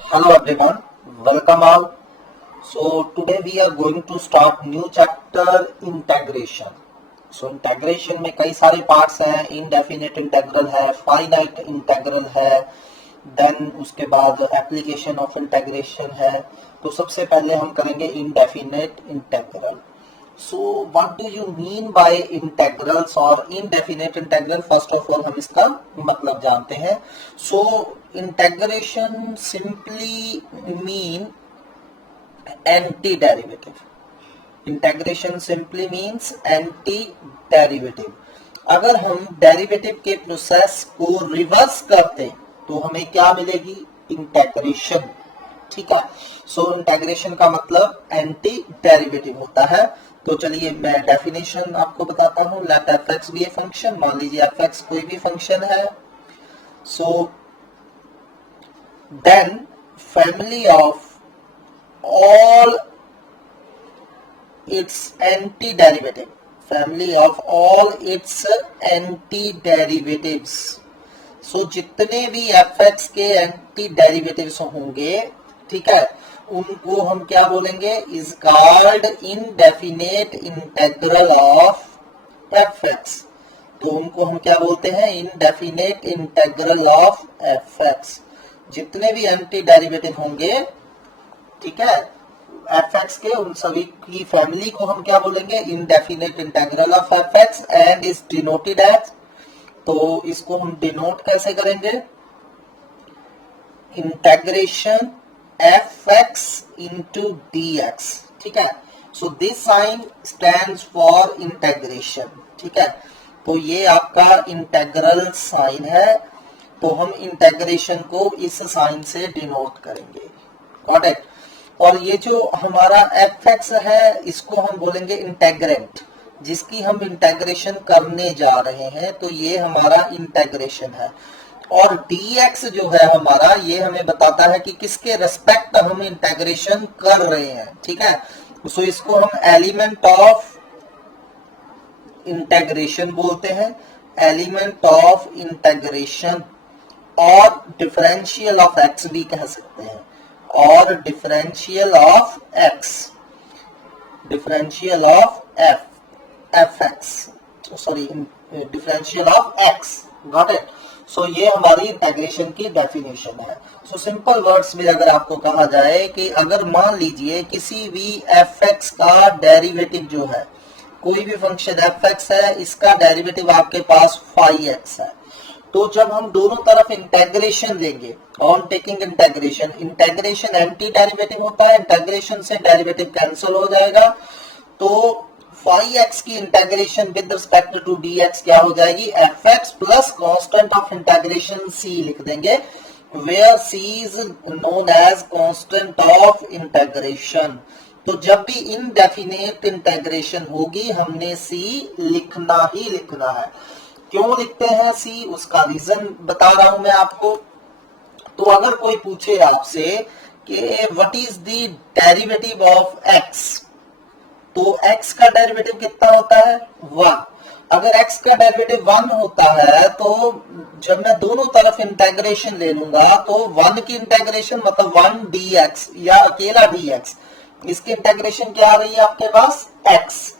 Hello everyone, welcome all. So today we are going to start new chapter integration. So integration में कई सारे parts हैं, indefinite integral है, finite integral है, then उसके बाद application of integration है. तो सबसे पहले हम करेंगे indefinite integral. So what do you mean by integrals or indefinite integral? First of all हम इसका मतलब जानते हैं. So integration simply mean anti-derivative. Integration simply means anti-derivative. अगर हम डेरिवेटिव के प्रोसेस को रिवर्स करते तो हमें क्या मिलेगी? इंटेग्रेशन. ठीक है. सो इंटेग्रेशन का मतलब एंटी डेरिवेटिव होता है. तो चलिए मैं डेफिनेशन आपको बताता हूं. Let f x be a function. मान लीजिए एफ एक्स कोई भी फंक्शन है. So then family of all its anti-derivative, family of all its anti-derivatives. So जितने भी fx के एंटी डेरिवेटिव्स होंगे, ठीक है, उनको हम क्या बोलेंगे? Is called indefinite integral of fx. तो उनको हम क्या बोलते हैं? Indefinite integral of fx. जितने भी एंटी डेरिवेटिव होंगे, ठीक है, fx के, उन सभी की फैमिली को हम क्या बोलेंगे? Indefinite integral of fx and is denoted as. तो इसको हम डिनोट कैसे करेंगे? Integration fx into dx. ठीक है. So this sign stands for integration. ठीक है. तो ये आपका इंटेग्रल साइन है. तो हम इंटेग्रेशन को इस साइन से डिनोट करेंगे. Got it? और ये जो हमारा fx है, इसको हम बोलेंगे इंटेग्रेंट, जिसकी हम इंटेग्रेशन करने जा रहे हैं. तो ये हमारा इंटेग्रेशन है. और dx जो है हमारा, ये हमें बताता है कि किसके रेस्पेक्ट हम इंटेग्रेशन कर रहे हैं. ठीक है. सो इसको हम एलिमेंट ऑफ इंटेग्रेशन बोलते हैं. एलिमेंट ऑफ इंटेग्रेशन और डिफरेंशियल ऑफ x भी कह सकते हैं. और differential of x, differential of fx, sorry differential of x. Got it? So ये हमारी इंटेग्रेशन की डेफिनेशन है. सो सिंपल वर्ड्स में अगर आपको कहा जाए कि अगर मान लीजिए किसी भी fx का डेरिवेटिव जो है, कोई भी फंक्शन fx है, इसका डेरिवेटिव आपके पास 5x है. तो जब हम दोनों तरफ इंटेग्रेशन लेंगे, on taking integration, integration anti derivative होता है, इंटेग्रेशन से डेरिवेटिव कैंसिल हो जाएगा. तो 5x की integration with respect to dx क्या हो जाएगी? fx plus constant of integration c लिख देंगे, where c is known as constant of integration. तो जब भी इनडेफिनेट इंटेग्रेशन होगी, हमने c लिखना ही लिखना है. क्यों लिखते हैं c? उसका रीजन बता रहा हूं मैं आपको. तो अगर कोई पूछे आपसे कि what is the derivative of x, तो x का डेरिवेटिव कितना होता है? 1. अगर x का डेरिवेटिव 1 होता है, तो जब मैं दोनों तरफ इंटेग्रेशन ले लूंगा, तो 1 की इंटेग्रेशन मतलब 1 dx या अकेला dx, इसकी इंटेग्रेशन क्या आ रही है आपके पास? x.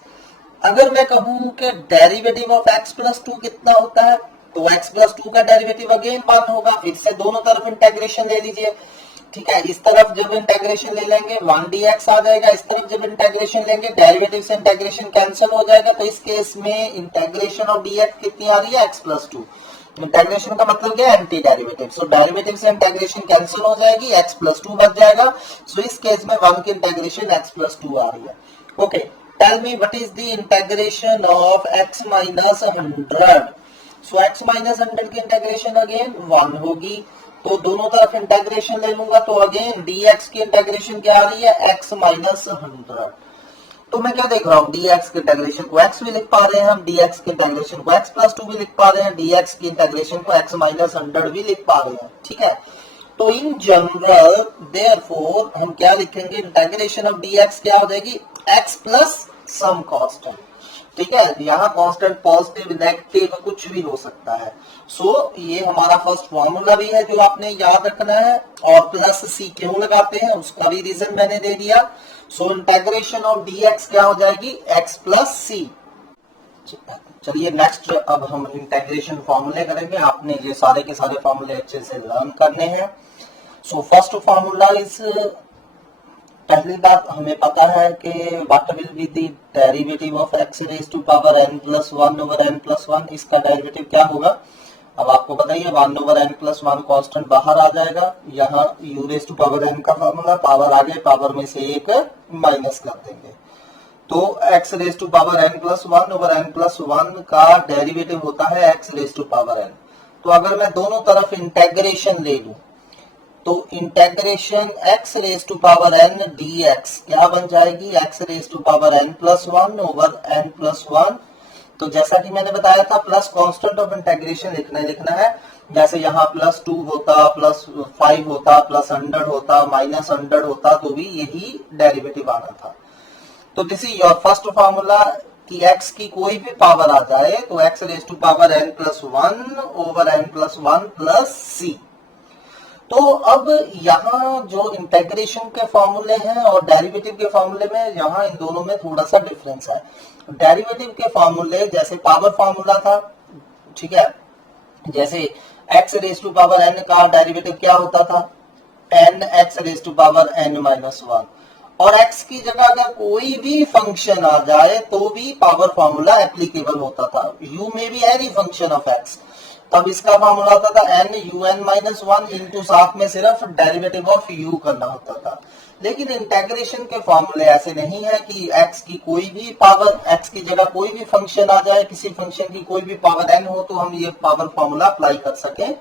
अगर मैं कहूं कि डेरिवेटिव ऑफ x प्लस 2 कितना होता है, तो x प्लस 2 का डेरिवेटिव अगेन 1 होगा. फिर से दोनों तरफ इंटेग्रेशन ले लीजिए. ठीक है. इस तरफ जब इंटेग्रेशन ले लेंगे 1 dx आ जाएगा. इस तरफ जब इंटेग्रेशन लेंगे, डेरिवेटिव से इंटेग्रेशन कैंसिल हो जाएगा. तो इस केस में इंटेग्रेशन ऑफ dx कितनी आ रही है? x plus 2. इंटेग्रेशन का मतलब क्या है? Anti derivative. सो डेरिवेटिव से इंटेग्रेशन कैंसिल हो जाएगी, x प्लस 2 बच जाएगा. सो इस केस में 1 की इंटेग्रेशन x प्लस 2 आ रही है. Okay. Tell me what is the integration of x minus 100. So x minus 100 की इंटेग्रेशन अगेन 1 होगी. तो दोनों तरफ इंटेग्रेशन ले लूंगा, तो अगेन dx की इंटेग्रेशन क्या आ रही है? x minus 100. तो मैं क्या देख रहा हूँ? dx की इंटेग्रेशन को x भी लिख पा रहे हैं हम, dx की इंटेग्रेशन को x प्लस 2 भी लिख पा रहे हैं, dx की इंटेग्रेशन को x minus 100 भी लिख पा रहे हैं. ठीक है. तो इन जनरल देयरफॉर हम क्या लिखेंगे? इंटेग्रेशन ऑफ dx क्या हो जाएगी? x plus some constant. ठीक है, यहाँ कांस्टेंट पॉजिटिव नेगेटिव कुछ भी हो सकता है। सो ये हमारा फर्स्ट फॉर्मूला भी है जो आपने याद रखना है, और प्लस सी क्यों लगाते हैं उसका भी रीजन मैंने दे दिया। सो इंटेग्रेशन ऑफ dx क्या हो जाएगी, x प्लस सी। चलिए नेक्स्ट अब हम इंटेग्रेशन फॉर्मूले करेंगे। आपने ये सारे के सारे फॉर्मूले अच्छे से लर्न करने हैं। सो फर्स्ट फॉर्मूला इज, पहली बात हमें पता है कि what will be the derivative of x raise to power n plus 1 over n plus 1। इसका डेरिवेटिव क्या होगा, अब आपको बताइए 1 ओवर n प्लस 1 कांस्टेंट बाहर आ जाएगा, यहाँ u raise to power n का फॉर्मूला, पावर आगे पावर में से एक माइनस कर देंगे, तो x raise to power n plus 1 over n plus 1 का डेरिवेटिव होता है x raise to power n। तो अगर मैं दोनों तरफ इंटेग्रेशन ले लूं तो integration x raise to power n dx क्या बन जाएगी, x raise to power n plus 1 over n plus 1। तो जैसा कि मैंने बताया था प्लस कांस्टेंट ऑफ इंटेग्रेशन लिखना है, जैसे यहाँ प्लस 2 होता, प्लस 5 होता, प्लस 100 होता, माइनस 100 होता, तो भी यही डेरिवेटिव आना था। तो this is your first formula कि x की कोई भी पावर आ जाए तो x raise to power n plus 1 over n plus 1 plus C. तो अब यहाँ जो इंटेग्रेशन के फॉर्मूले हैं और डेरिवेटिव के फॉर्मूले में, यहाँ इन दोनों में थोड़ा सा डिफरेंस है। डेरिवेटिव के फॉर्मूले जैसे पावर फॉर्मूला था, ठीक है, जैसे x raise to power n का डेरिवेटिव क्या होता था, n x raise to power n minus 1, और x की जगह अगर कोई भी फंक्शन आ जाए तो भी पावर फॉर्मूला एप्लीकेबल होता था, u में भी एनी फंक्शन ऑफ x, तब इसका फॉर्मूला होता था n un माइनस 1 इंटू साथ में सिर्फ डेरिवेटिव ऑफ u करना होता था। लेकिन इंटेग्रेशन के फॉर्मूले ऐसे नहीं है कि x की कोई भी पावर, x की जगह कोई भी फंक्शन आ जाए, किसी फंक्शन की कोई भी पावर n हो तो हम ये पावर फॉर्मूला अप्लाई कर सकें,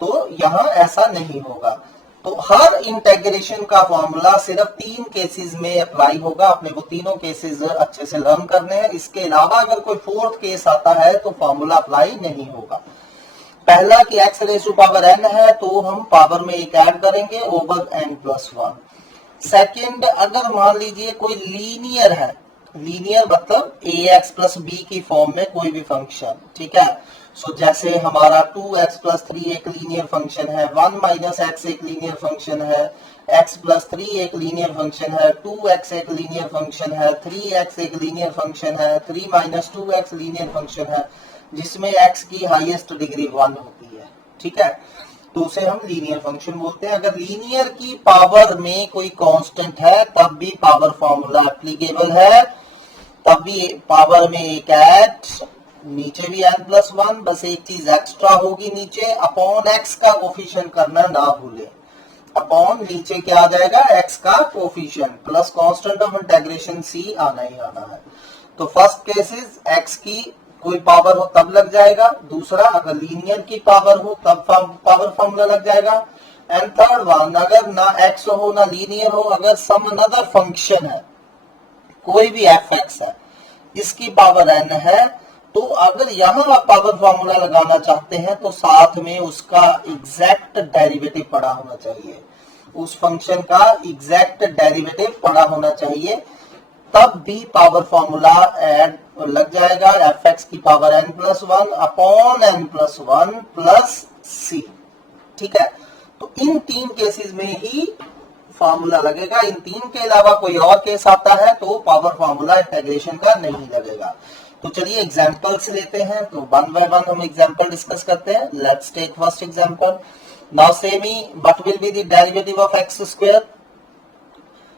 तो यहाँ ऐसा नहीं होगा। तो हर इंटेग्रेशन का फॉर्मूला सिर्फ 3 केसेस में अप्लाई होगा, अपने को तीनों केसेस अच्छे से लर्न करने हैं। इसके अलावा अगर कोई फोर्थ केस आता है तो फॉर्मूला अप्लाई नहीं होगा। पहला कि x raise to power n है तो हम पावर में एक ऐड करेंगे ओवर n प्लस 1। सेकेंड, अगर मान लीजिए कोई लीनियर है, लीनियर मतलब ax प्लस b की फॉर्म में कोई भी फंक्शन, ठीक है, सो जैसे हमारा 2x प्लस 3 एक लीनियर फंक्शन है, 1 माइनस x एक लीनियर फंक्शन है, x प्लस 3 एक लीनियर फंक्शन है, 2x एक लीनियर फंक्शन है, 3x एक लीनियर फंक्शन है, 3 माइनस 2x लीनियर फंक्शन है, जिसमें x की हाईएस्ट डिग्री 1 होती है, ठीक है, तो उसे हम लीनियर फंक्शन बोलते हैं। अगर लीनियर की पावर में कोई कांस्टेंट है तब भी पावर फॉर्मूला एप्लीकेबल है, तब भी पावर में एक ऐड, नीचे भी n प्लस 1, बस एक चीज एक्स्ट्रा होगी नीचे, अपॉन x का कोफिशिएंट करना ना भूले, अपॉन नीचे क्या आ जाएगा, x का coefficient plus constant of integration c आना ही आना है। तो फर्स्ट केसेस x की कोई पावर हो तब लग जाएगा, दूसरा अगर लीनियर की पावर हो तब पावर फॉर्मूला लग जाएगा, एंड थर्ड वन अगर ना x हो ना लीनियर हो, अगर सम अनदर फंक्शन है, कोई भी fx है, इसकी पावर n है, तो अगर यहाँ आप पावर फॉर्मूला लगाना चाहते हैं तो साथ में उसका एग्जैक्ट डेरिवेटिव पड़ा होना चाहिए, उस फंक्शन का एग्जैक्ट डेरिवेटिव पड़ा होना चाहिए, तब भी पावर फॉर्मूला ऐड लग जाएगा, fx की power n plus 1 upon n plus 1 plus c, ठीक है। तो इन 3 केसेस में ही फॉर्मूला लगेगा, इन 3 के अलावा कोई और केस आता है तो पावर फॉर्मूला इंटीग्रेशन का नहीं लगेगा। तो चलिए एग्जांपल्स लेते हैं, तो वन बाय वन हम एग्जांपल डिस्कस करते हैं। Let's take first example. Now say me what will be the derivative of x square,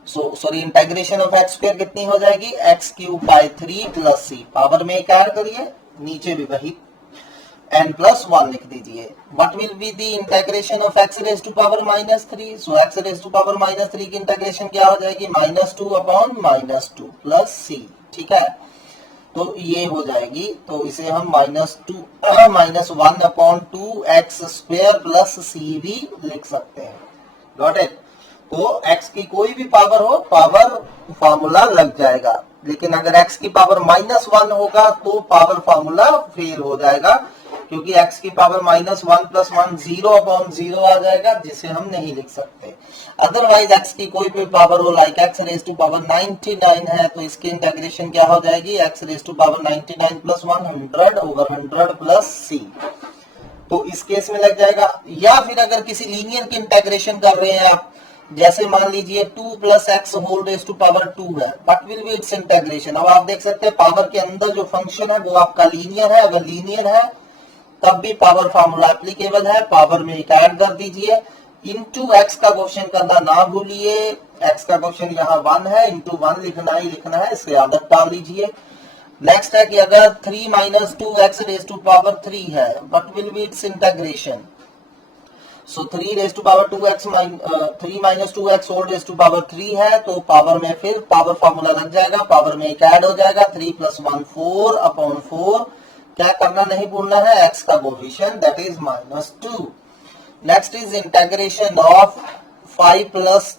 sorry integration of x square कितनी हो जाएगी, x cube by 3 plus c, power में एक add करिए, नीचे भी वही n प्लस 1 लिख दीजिए। What will be the integration of x raise to power minus 3, so x raise to power minus 3 की इंटीग्रेशन क्या हो जाएगी, -2 अपॉन -2 प्लस c, ठीक है, तो ये हो जाएगी, तो इसे हम -1 upon 2x square plus c भी लिख सकते हैं, गॉट इट। तो x की कोई भी पावर हो, पावर फॉर्मूला लग जाएगा, लेकिन अगर x की पावर -1 होगा तो पावर फॉर्मूला फेल हो जाएगा, क्योंकि x की पावर -1 + 1 0/0 आ जाएगा, जिसे हम नहीं लिख सकते। अदरवाइज x की कोई भी पावर हो, लाइक x⁻99 है, तो इसकी इंटीग्रेशन क्या हो जाएगी, x⁻99 + 100/100 + c। तो इस केस में लग जाएगा। या फिर अगर किसी लीनियर की इंटीग्रेशन कर रहे हैं आप, जैसे मान लीजिए 2 + x⁻2 है, what will be its integration. अब आप देख सकते हैं पावर के अंदर जो फंक्शन है वो आपका लीनियर है। अगर लीनियर है तब भी पावर फार्मूला एप्लीकेबल है, पावर में ऐड कर दीजिए। इनटू x का क्वेश्चन करना ना भूलिए, x का क्वेश्चन यहाँ 1 है, इनटू 1 लिखना ही लिखना है, इसे आदत डाल लीजिए। नेक्स्ट है कि अगर 3 - 2x⁻3 है, what will be its integration. So 3 - 2x⁻3 है, तो पावर में फिर पावर फार्मूला लग जाएगा, पावर में एक ऐड हो जाएगा, 3 + 1 4/4। क्या करना नहीं भूलना है, x का coefficient that is -2। Next is integration of 5 +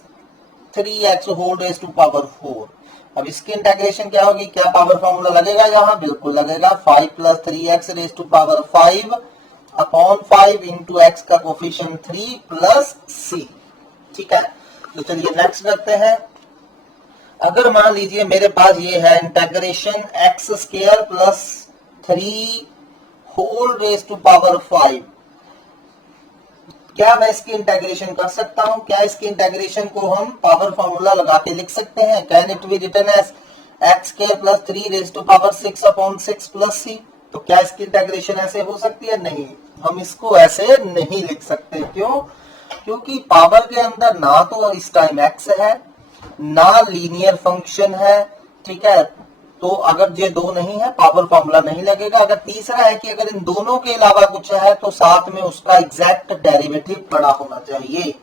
3x⁴। अब इसकी इंटीग्रेशन क्या होगी, क्या पावर फार्मूला लगेगा यहाँ, बिल्कुल लगेगा, 5 + 3x⁵5/5 इंटू x का कोएफिशिएंट 3 + c। ठीक है, तो चलिए नेक्स्ट करते हैं। अगर मान लीजिए मेरे पास ये है इंटीग्रेशन x² + 3 क्या मैं इसकी इंटीग्रेशन कर सकता हूं, क्या इसकी इंटीग्रेशन को हम पावर फार्मूला लगा के लिख सकते हैं। Can it be written as x² + 3 6/6 + c। तो क्या इसकी इंटीग्रेशन ऐसे हो सकती है, नहीं, हम इसको ऐसे नहीं लिख सकते। क्यों, क्योंकि पावर के अंदर ना तो इस टाइम x है, ना लीनियर फंक्शन है। ठीक है, तो अगर ये दो नहीं है पावर फार्मूला नहीं लगेगा। अगर तीसरा है कि अगर इन दोनों के अलावा कुछ है तो साथ में उसका एग्जैक्ट डेरिवेटिव पड़ा होना चाहिए,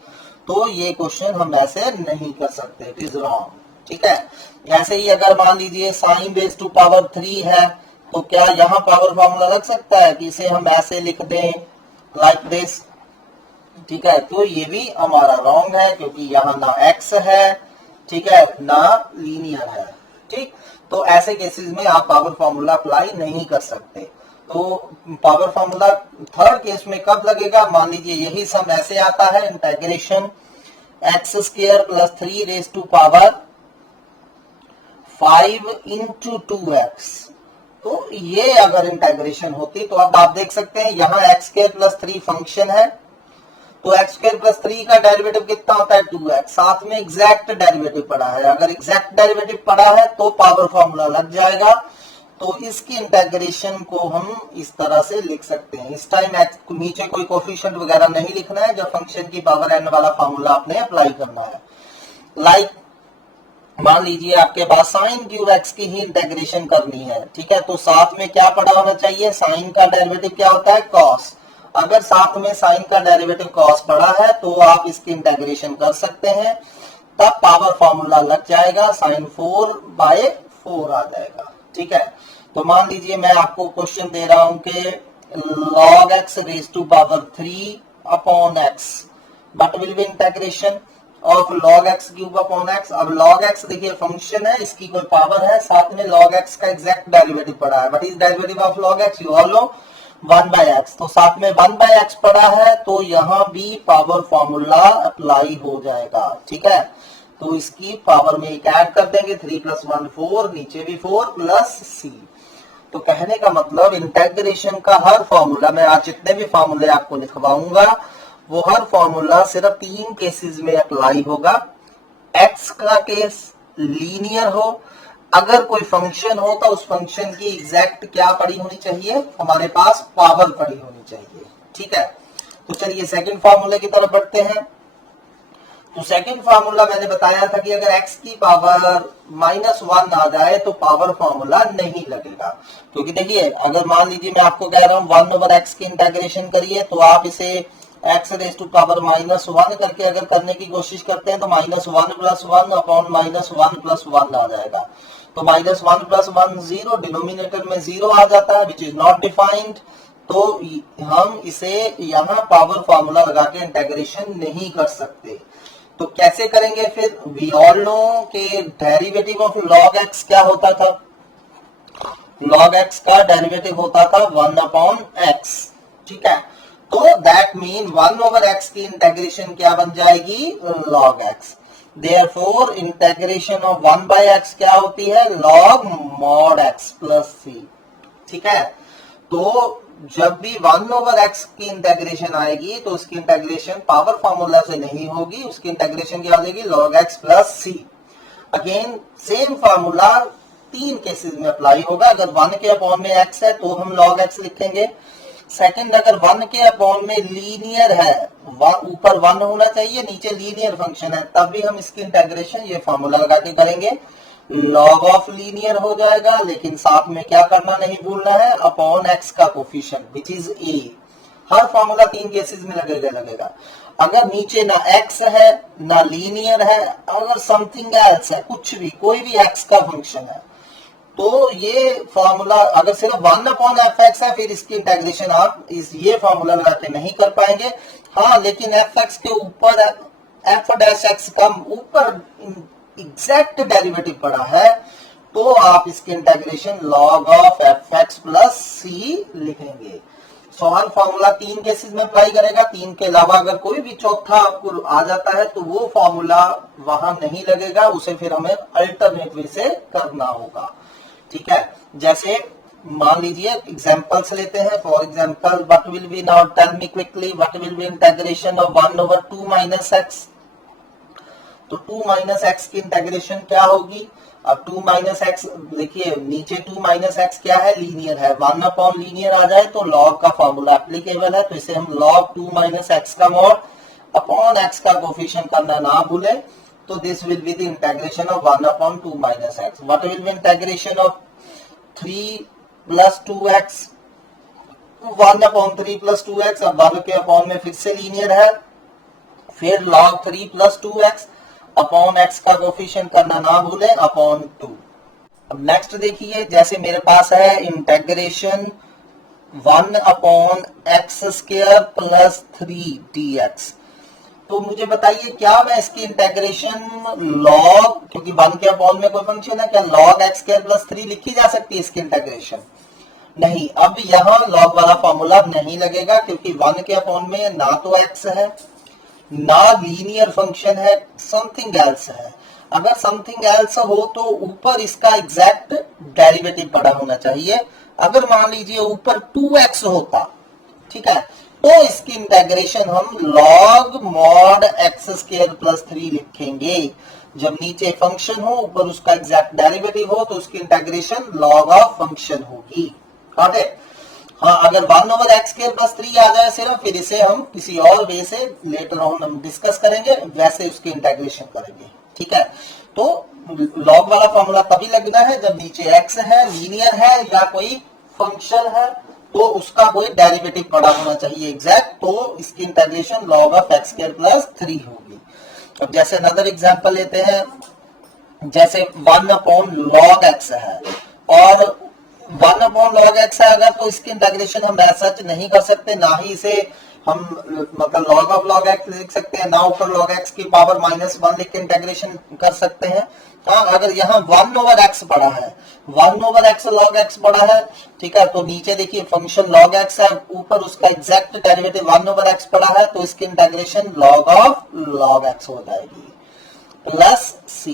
तो ये क्वेश्चन हम ऐसे नहीं कर सकते, इट इज रॉन्ग। ठीक है, ऐसे ही अगर मान लीजिए sin⁻³ है, तो क्या यहाँ पावर फार्मूला लग सकता है कि इसे हम ऐसे लिख दें लाइक दिस। ठीक है, तो ये भी हमारा रॉन्ग है, क्योंकि यहाँ ना x है, ठीक है, ना लीनियर है। ठीक, तो ऐसे केसेस में आप पावर फार्मूला अप्लाई नहीं कर सकते। तो पावर फार्मूला थर्ड केस में कब लगेगा, मान लीजिए यही सम ऐसे आता है, इंटीग्रेशन x² + 3⁵5 इंटू 2x। तो ये अगर इंटीग्रेशन होती, तो अब आप देख सकते हैं यहाँ x² + 3 फंक्शन है, तो x² + 3 का डेरिवेटिव कितना होता है, 2x। साथ में एग्जैक्ट डेरिवेटिव पड़ा है, अगर एग्जैक्ट डेरिवेटिव पड़ा है तो पावर फार्मूला लग जाएगा। तो इसकी इंटीग्रेशन को हम इस तरह से लिख सकते हैं। इस टाइम नीचे कोई कोएफिशिएंट वगैरह नहीं लिखना है, जब फंक्शन की पावर n वाला फार्मूला आपने अप्लाई करना है। लाइक मान लीजिए आपके पास sin³ की ही इंटीग्रेशन करनी है। ठीक है, तो साथ में क्या पड़ा होना चाहिए, साइन का डेरिवेटिव क्या होता है, cos। अगर साथ में साइन का डेरिवेटिव cos पड़ा है तो आप इसकी इंटीग्रेशन कर सकते हैं, तब पावर फार्मूला लग जाएगा, sin4/4 आ जाएगा। ठीक है, तो मान लीजिए मैं आपको क्वेश्चन दे रहा हूं कि log x⁻³ but will be integration of log x³/x। अब log x देखिए फंक्शन है, इसकी कोई पावर है, साथ में log x का एग्जैक्ट डेरिवेटिव पड़ा है। What is derivative of log x, you all no, 1/x। तो साथ में 1/x पड़ा है, तो यहाँ भी पावर फार्मूला अप्लाई हो जाएगा। ठीक है, तो इसकी पावर में एक ऐड कर देंगे, 3 + 1 4, नीचे भी 4 + c। तो कहने का मतलब इंटीग्रेशन का हर फॉर्मूला, मैं आज जितने भी फॉर्मूले आपको लिखवाऊंगा वो हर फॉर्मूला सिर्फ 3 केसेस में अप्लाई होगा। x का केस लीनियर हो, अगर कोई फंक्शन हो तो उस फंक्शन की एग्जैक्ट क्या पड़ी होनी चाहिए, हमारे पास पावर पड़ी होनी चाहिए। ठीक है, तो चलिए सेकंड फार्मूले की तरफ बढ़ते हैं। तो सेकंड फार्मूला मैंने बताया था कि अगर x की पावर -1 आ जाए तो पावर फार्मूला नहीं लगेगा। क्योंकि देखिए अगर मान लीजिए मैं आपको कह रहा हूं 1/x की इंटीग्रेशन करिए, तो आप इसे x⁻1 करके अगर करने की कोशिश करते हैं तो -1 + 1/-1 + 1 आ जाएगा। तो -1 + 1 0, डिनोमिनेटर में 0 आ जाता है, विच इज नॉट डिफाइंड। तो हम इसे यहाँ पावर फार्मूला लगा के इंटीग्रेशन नहीं कर सकते। तो कैसे करेंगे फिर, वी ऑल नो के डेरिवेटिव ऑफ log x क्या होता था, log x का डेरिवेटिव होता था 1/x। ठीक है, तो दैट मीन 1/x की इंटेग्रेशन क्या बन जाएगी, log x। Therefore integration of 1/x क्या होती है, log mod x plus c। ठीक है, तो जब भी 1/x की इंटेग्रेशन आएगी तो उसकी इंटेग्रेशन पावर फॉर्मूला से नहीं होगी, उसकी इंटेग्रेशन क्या हो जाएगी, log x plus c। Again same formula 3 cases में अप्लाई होगा। अगर 1 के अपॉन में x है तो हम log x लिखेंगे। सेकंड, अगर 1 के अपॉन में लीनियर है, ऊपर 1 होना चाहिए, नीचे लीनियर फंक्शन है, तब भी हम इसकी इंटेग्रेशन ये फॉर्मूला लगा के करेंगे, log ऑफ लीनियर हो जाएगा, लेकिन साथ में क्या करना नहीं भूलना है, अपॉन x का coefficient which is a। Her formula 3 cases में लगेगा। अगर नीचे ना x है ना लीनियर है, अगर समथिंग एल्स है, कुछ भी, कोई भी x का फंक्शन है, तो ये फॉर्मूला अगर सिर्फ 1/fx है, फिर इसकी इंटेग्रेशन आप ये फॉर्मूला लगा के नहीं कर पाएंगे। हाँ, लेकिन fx के ऊपर f' का ऊपर एग्जैक्ट डेरिवेटिव पड़ा है, तो आप इसकी integration log of fx plus c लिखेंगे। सो हर फॉर्मूला 3 केसेस में अप्लाई करेगा। 3 के अलावा अगर कोई भी चौथा आपको आ जाता है तो वो फॉर्मूला वहां नहीं लगेगा, उसे फिर हमें अल्टरनेट वे से करना होगा। ठीक है, जैसे मान लीजिए एग्जांपल्स लेते हैं। For example, what will be, now tell me quickly, what will be integration of 1/2 minus x। तो 2 माइनस एक्स की इंटीग्रेशन क्या होगी, अब 2 माइनस एक्स देखिए, नीचे 2 माइनस एक्स क्या है, लीनियर है, 1 अपॉन लीनियर आ जाए तो log का फॉर्मूला एप्लीकेबल है, तो इसे हम log 2 माइनस एक्स का मॉड अपॉन एक्स का कोफिशिएंट करना ना भूले, तो this will be the integration of 1 upon 2 minus x. What will be integration of 3 plus 2x, 1 upon 3 plus 2x, अब 1 के अपॉन में फिर से लीनियर है, फिर log 3 plus 2x upon x का कोफिशिएंट करना ना भूले, अपॉन 2। अब नेक्स्ट देखिए, जैसे मेरे पास है integration 1 upon x square plus 3 dx। तो मुझे बताइए, क्या मैं इसकी इंटीग्रेशन log, क्योंकि 1 के अपॉन में कोई फंक्शन है, क्या log x स्क्वायर प्लस 3 लिखी जा सकती है इसकी इंटीग्रेशन? नहीं। अब यहाँ log वाला फॉर्मूला नहीं लगेगा, क्योंकि 1 के अपॉन में ना तो x है ना लीनियर फंक्शन है, समथिंग एल्स है। अगर समथिंग एल्स हो तो ऊपर इसका एग्जैक्ट डेरिवेटिव पड़ा होना चाहिए। अगर मान लीजिए ऊपर 2x होता, ठीक है, तो इसकी इंटीग्रेशन हम log mod x square plus 3 लिखेंगे। जब नीचे फंक्शन हो, ऊपर उसका एग्जैक्ट डेरिवेटिव हो, तो उसकी इंटीग्रेशन log ऑफ फंक्शन होगी। ठीक है, हाँ, अगर 1/x स्क्वायर प्लस 3 आ जाए सिर्फ, फिर इसे हम किसी और वे से लेटर ऑन हम डिस्कस करेंगे, वैसे उसकी इंटीग्रेशन करेंगे। ठीक है, तो log वाला फॉर्मूला तभी लगना है जब नीचे x है, लीनियर है या कोई फंक्शन है, तो उसका कोई डेरिवेटिव पड़ा होना चाहिए एग्जैक्ट, तो इसकी integration log of x square plus 3 होगी। अब जैसे अनदर एग्जांपल लेते हैं, जैसे 1 अपॉन log x है और 1 अपॉन log x है अगर, तो इसकी इंटीग्रेशन हम सच नहीं कर सकते, ना ही इसे हम मतलब log ऑफ log x लिख सकते हैं, ना ऊपर log x की पावर -1 लिख के इंटीग्रेशन कर सकते हैं। हाँ, अगर यहाँ 1/x पड़ा है, 1/x log x पड़ा है, ठीक है, तो नीचे देखिए फंक्शन log x है, ऊपर उसका एग्जैक्ट डेरिवेटिव 1/x पड़ा है, तो इसकी integration log of log x हो जाएगी प्लस c।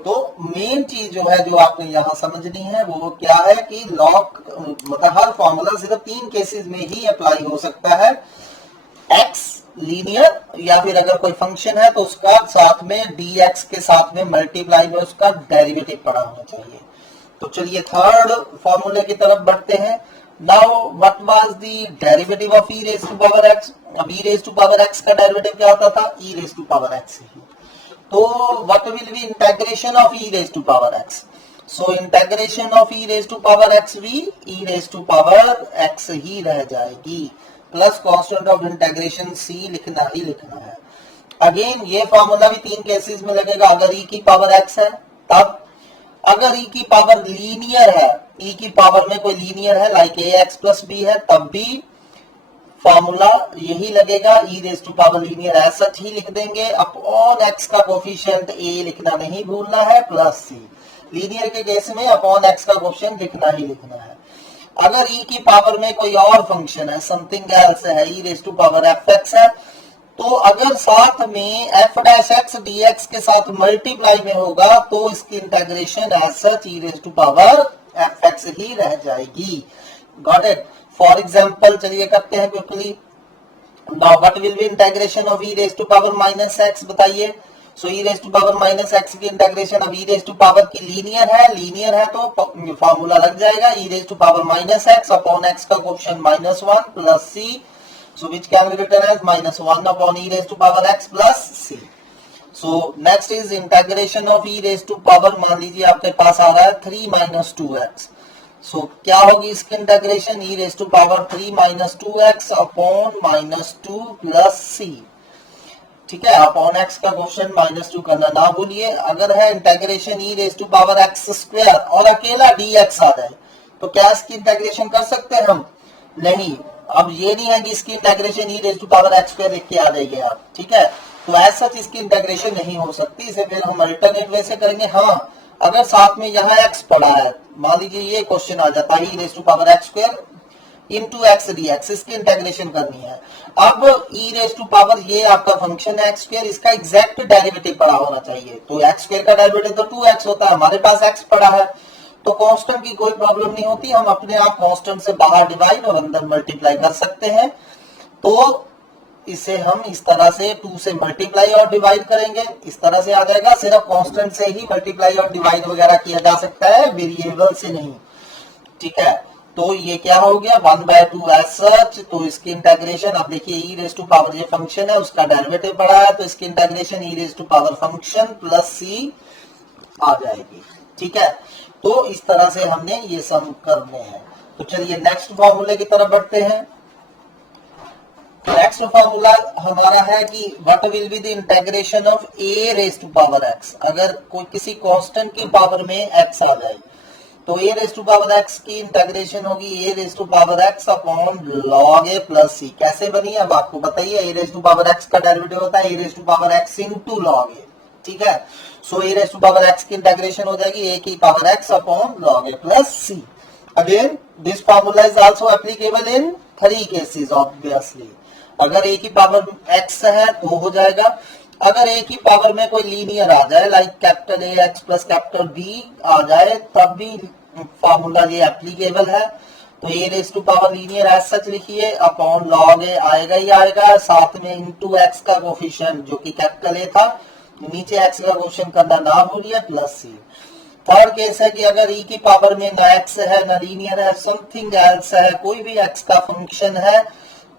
तो मेन चीज जो है, जो आपने यहाँ समझनी है, वो क्या है कि log मतलब हर फॉर्मूला सिर्फ 3 केसेस में ही अप्लाई हो सकता है, x लीनियर, या फिर अगर कोई फंक्शन है तो उसका साथ में dx के साथ में मल्टीप्लाई में उसका डेरिवेटिव पड़ा होना चाहिए। तो चलिए थर्ड फॉर्मूले की तरफ बढ़ते हैं। Now what was the derivative of e raise to power x? अब e raise to power x का डेरिवेटिव क्या होता था, e raise to power x ही। तो what will be integration of e raised to power x? So integration of e raised to power x भी e raised to power x ही रह जाएगी, plus constant of integration c लिखना ही लिखना है। Again ये फॉर्मूला भी 3 केसेस में लगेगा, अगर e की पावर x है तब, अगर e की पावर लीनियर है, e की पावर में कोई लीनियर है लाइक ax प्लस b है, तब भी फॉर्मूला यही लगेगा, e raise to power linear as such ही लिख देंगे, अपॉन x का कोफिशिएंट a लिखना नहीं भूलना है, प्लस c। लीनियर के केस में अपॉन x का कोफिशिएंट लिखना ही लिखना है। अगर e की पावर में कोई और फंक्शन है, समथिंग एल्स है, e raise to power F X है, तो अगर साथ में F dash X D X के साथ मल्टीप्लाई में होगा तो इसकी integration as such e raise to power F X ही रह जाएगी। Got it. फॉर एग्जाम्पल चलिए करते हैं quickly. Now what will be integration of e raise to power minus X, बताइए। So e raise to power minus x की integration अब e raise to power की लीनियर है तो फॉर्मूला लग जाएगा e raise to power minus X upon X का coefficient -1 plus c, so which can be written as -1 upon e raised to power x plus c. So next is integration of e raised to power, मान लीजिए आपके पास आ रहा है 3 minus 2x. So क्या होगी इसकी integration e raised to power 3 minus 2x upon -2 plus c. ठीक है, अपॉन x का क्वेश्चन -2 करना ना भूलिए। अगर है integration e raised to power x square और अकेला dx आ जाए तो क्या इसकी इंटीग्रेशन कर सकते हैं हम? नहीं। अब ये नहीं है कि इसकी integration e raise to power x square लिख के आ जाइए आप, ठीक है। तो एज सच इसकी इंटीग्रेशन नहीं हो सकती, इसे फिर हम अल्टरनेट वे से करेंगे। हाँ, अगर साथ में यहाँ x पड़ा है, मान लीजिए ये क्वेश्चन आ जाता है e raise to power x square into x dx, इसकी इंटीग्रेशन करनी है। अब e रेज टू पावर ये आपका फंक्शन है x स्क्वायर, इसका एग्जैक्ट डेरिवेटिव पड़ा होना चाहिए। तो x स्क्वायर का डेरिवेटिव तो 2x होता है, हमारे पास x पड़ा है तो कांस्टेंट की कोई प्रॉब्लम नहीं होती, हम अपने आप कांस्टेंट से बाहर डिवाइड और अंदर मल्टीप्लाई कर सकते हैं। तो इसे हम इस तरह से 2 से मल्टीप्लाई और डिवाइड करेंगे, इस तरह से आ जाएगा। सिर्फ कांस्टेंट से ही मल्टीप्लाई और डिवाइड वगैरह किया जा सकता है, वेरिएबल से नहीं, ठीक है। तो ये क्या हो गया 1/2 एज सच। तो इसकी इंटीग्रेशन अब देखिए e रेज टू पावर ये फंक्शन है उसका डेरिवेटिव पड़ा है, तो इसकी integration e raise to power function plus c आ जाएगी, ठीक है। तो इस तरह से हमने ये सम करने हैं। तो चलिए नेक्स्ट फॉर्मूले की तरफ बढ़ते हैं। नेक्स्ट फॉर्मूला हमारा है कि what will be the integration of a raise to power x। अगर कोई किसी कांस्टेंट की पावर में x आ जाए तो a raise to power x की इंटीग्रेशन होगी a raise to power x upon log a plus c। कैसे बनी अब आपको बताइए, a raise to power x का डेरिवेटिव होता है a raise to power x into log a, ठीक है। So a raise to power x की इंटीग्रेशन हो जाएगी a की power x upon log a plus c। Again this formula is also applicable in 3 cases obviously. अगर a की power x है तो हो जाएगा, अगर a की पावर में कोई लीनियर आ जाए like capital A x plus capital B आ जाए तब भी फार्मूला ये एप्लीकेबल है। तो a raise to power linear as such लिखिए अपॉन log a आएगा ही आएगा, साथ में इनटू x का कोएफिशिएंट जो कि कैपिटल A था, नीचे x का क्वेश्चन करना ना भूलिए प्लस c। थर्ड केस है कि अगर e की पावर में ना x है ना लीनियर है, समथिंग एल्स है, कोई भी x का फंक्शन है,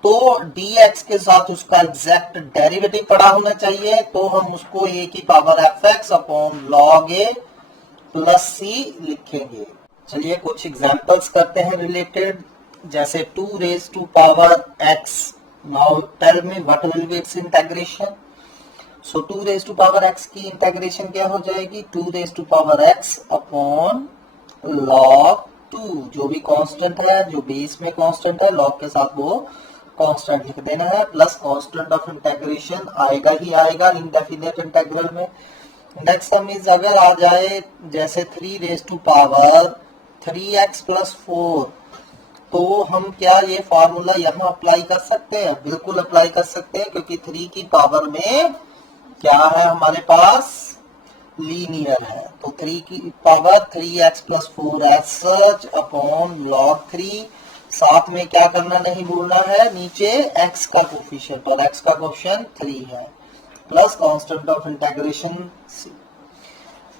तो dx के साथ उसका एग्जैक्ट डेरिवेटिव पड़ा होना चाहिए। तो हम उसको a की power fx upon log a plus c लिखेंगे। चलिए कुछ एग्जांपल्स करते हैं रिलेटेड, जैसे 2 raise to power x। Now tell me what will be its integration. So 2 raise to power x की इंटीग्रेशन क्या हो जाएगी 2 raise to power x upon log 2, जो भी कांस्टेंट है, जो बेस में कांस्टेंट है log के साथ वो कांस्टेंट लिख देना है, प्लस कांस्टेंट ऑफ इंटीग्रेशन आएगा ही आएगा इनडेफिनेट इंटीग्रल में। नेक्स्ट सम इज अगर आ जाए जैसे 3 raise to power 3x plus 4, तो हम क्या ये फार्मूला यहाँ अप्लाई कर सकते हैं? बिल्कुल अप्लाई कर सकते हैं, क्योंकि 3 की पावर में क्या है हमारे पास लीनियर है। तो 3 की power 3x plus 4 as such upon log 3, साथ में क्या करना नहीं भूलना है, नीचे x का कोफिशिएंट, और x का कोफिशिएंट 3 है, plus constant of integration c।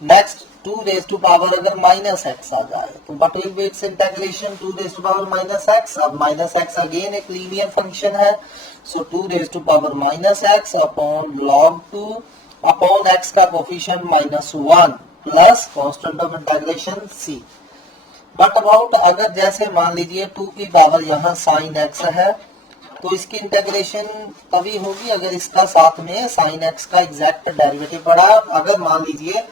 Next 2 raise to power अगर माइनस x आ जाए तो what will be its integration 2 raise to power minus x। अब माइनस x अगेन एक लीनियर फंक्शन है, so 2 raise to power minus x upon log 2 upon x का coefficient -1 plus constant of integration c। But about अगर जैसे मान लीजिए 2 की power यहाँ sin x है, तो इसकी इंटीग्रेशन तभी होगी अगर इसका साथ में sin x का एग्जैक्ट डेरिवेटिव पड़ा। अगर मान लीजिए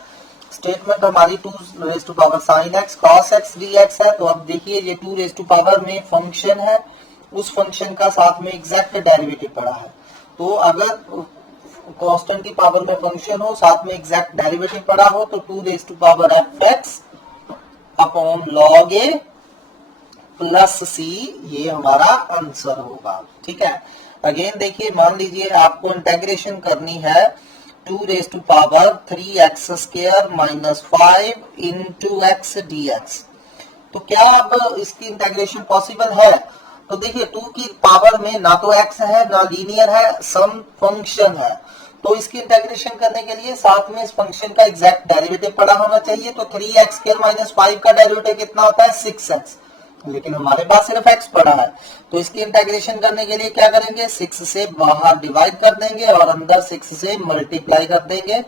स्टेटमेंट हमारी 2 raise to power sin x cos x dx है, तो अब देखिए ये 2 रेज टू पावर में फंक्शन है, उस फंक्शन का साथ में एग्जैक्ट डेरिवेटिव पड़ा है। तो अगर कांस्टेंट की पावर में फंक्शन हो, साथ में एग्जैक्ट डेरिवेटिव पड़ा हो, तो 2 raise to power fx upon log a plus C, ये हमारा आंसर होगा। ठीक है, अगेन देखिए, मान लीजिए आपको इंटेग्रेशन करनी है 2 raise to power 3x square minus 5 into x dx। तो क्या अब इसकी इंटेग्रेशन पॉसिबल है? तो देखिए 2 की पावर में ना तो x है ना लीनियर है, सम फंक्शन है। तो इसकी इंटेग्रेशन करने के लिए साथ में इस फंक्शन का एग्जैक्ट डेरिवेटिव पड़ा होना चाहिए। तो 3x स्क्वायर माइनस 5 का डेरिवेटिव कितना होता है? 6x, लेकिन हमारे पास सिर्फ x पड़ा है। तो इसकी इंटेग्रेशन करने के लिए क्या करेंगे? 6 से बाहर डिवाइड कर देंगे और अंदर 6 से मल्टीप्लाई कर देंगे।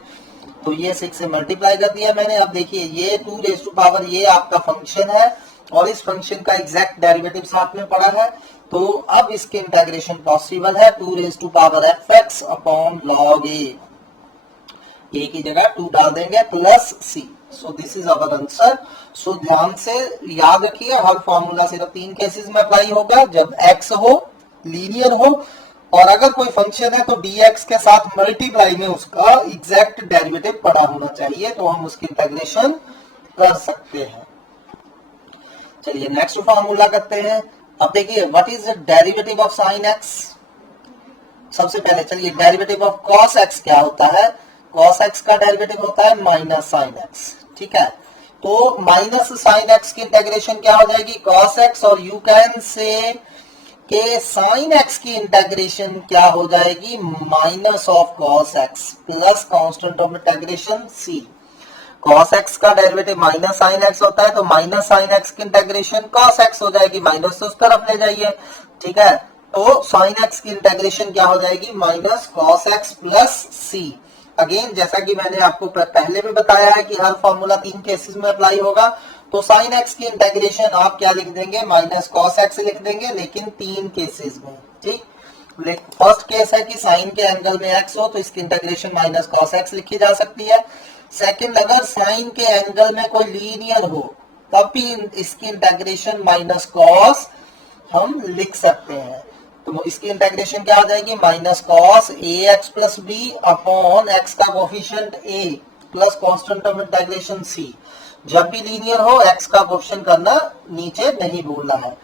तो ये 6 से मल्टीप्लाई कर दिया मैंने। अब देखिए ये 2 रेज टू पावर ये आपका फंक्शन है और इस फंक्शन का एग्जैक्ट डेरिवेटिव साथ में पड़ा है। तो अब इसकी इंटेग्रेशन पॉसिबल है 2 raise to power fx upon log a की जगह 2 डाल देंगे plus c। So this is our answer. So ध्यान से याद रखिए, हर फॉर्मूला सिर्फ 3 केसेस में अप्लाई होगा, जब x हो, लीनियर हो, और अगर कोई फंक्शन है तो dx के साथ मल्टीप्लाई में उसका एग्जैक्ट डेरिवेटिव पड़ा होना चाहिए, तो हम उसकी इंटीग्रेशन कर सकते हैं। चलिए नेक्स्ट फॉर्मूला करते हैं। अब देखिए what is the derivative of sine x। सबसे पहले चलिए डेरिवेटिव ऑफ cos x क्या होता है? cos x का डेरिवेटिव होता है माइनस साइन x। ठीक है, तो माइनस साइन x की इंटीग्रेशन क्या हो जाएगी? cos x, और यू कैन से के साइन x की इंटीग्रेशन क्या हो जाएगी? Minus of cos x plus constant of integration c। cos x का डेरिवेटिव माइनस साइन x होता है, तो माइनस साइन x की इंटीग्रेशन cos x हो जाएगी, माइनस तो उस तरफ ले जाइए। ठीक है, तो साइन x की इंटीग्रेशन क्या हो जाएगी? Minus cos x plus c। Again जैसा कि मैंने आपको पहले भी बताया है कि हर फॉर्मूला 3 केसेस में अप्लाई होगा। तो साइन x की इंटीग्रेशन आप क्या लिख देंगे? माइनस cos x लिख देंगे, लेकिन 3 केसेस में। ठीक, फर्स्ट केस है कि साइन के एंगल में x हो तो इसकी इंटीग्रेशन माइनस cos x लिखी जा सकती है। सेकंड, अगर साइन के एंगल में कोई लीनियर हो तब भी इसकी इंटीग्रेशन माइनस cos हम लिख सकते हैं। तो इसकी इंटीग्रेशन क्या आ जाएगी? Minus cos ax plus b upon x का coefficient a plus constant of integration c। जब भी लीनियर हो x का कोफिशिएंट करना नीचे नहीं भूलना है।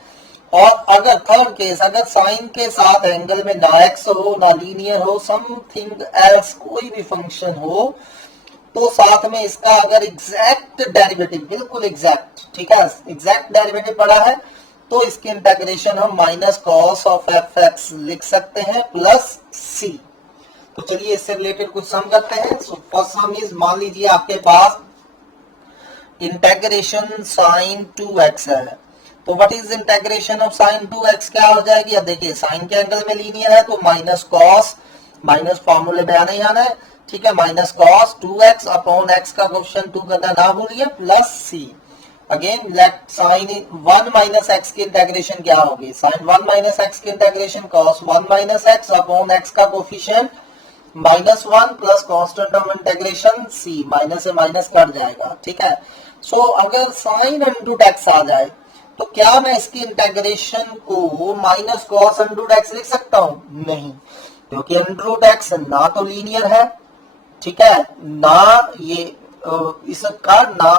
और अगर थर्ड केस, अगर साइन के साथ एंगल में ना x हो ना लीनियर हो, समथिंग एल्स कोई भी फंक्शन हो, तो साथ में इसका अगर एग्जैक्ट डेरिवेटिव, बिल्कुल एग्जैक्ट, ठीक है, एग्जैक्ट डेरिवेटिव पड़ा है, तो इसकी इंटीग्रेशन हम माइनस कॉस ऑफ fx लिख सकते हैं प्लस c। तो चलिए इससे रिलेटेड कुछ सम करते हैं। सो फर्स्ट सम इज, मान लीजिए आपके पास इंटीग्रेशन साइन 2x है, तो what is integration of sine 2x क्या हो जाएगी? अब देखिए साइन के एंगल में लीनियर है तो माइनस कॉस, माइनस फॉर्मूले में आना ही आना है। ठीक है, minus cos 2x upon x का कोएफिशिएंट 2 करना ना भूलिए plus c। Again let sign 1 minus x की इंटीग्रेशन क्या होगी? साइन 1 माइनस x की integration cos 1 minus x upon x का coefficient minus 1 plus constant of integration c। Minus से माइनस कट जाएगा। ठीक है, सो अगर साइन अंडरूट x आ जाए तो क्या मैं इसकी इंटीग्रेशन को माइनस कॉस अंडरूट x लिख सकता हूं? नहीं, क्योंकि अंडरूट x ना तो लीनियर है, ठीक है, ना ये इसका ना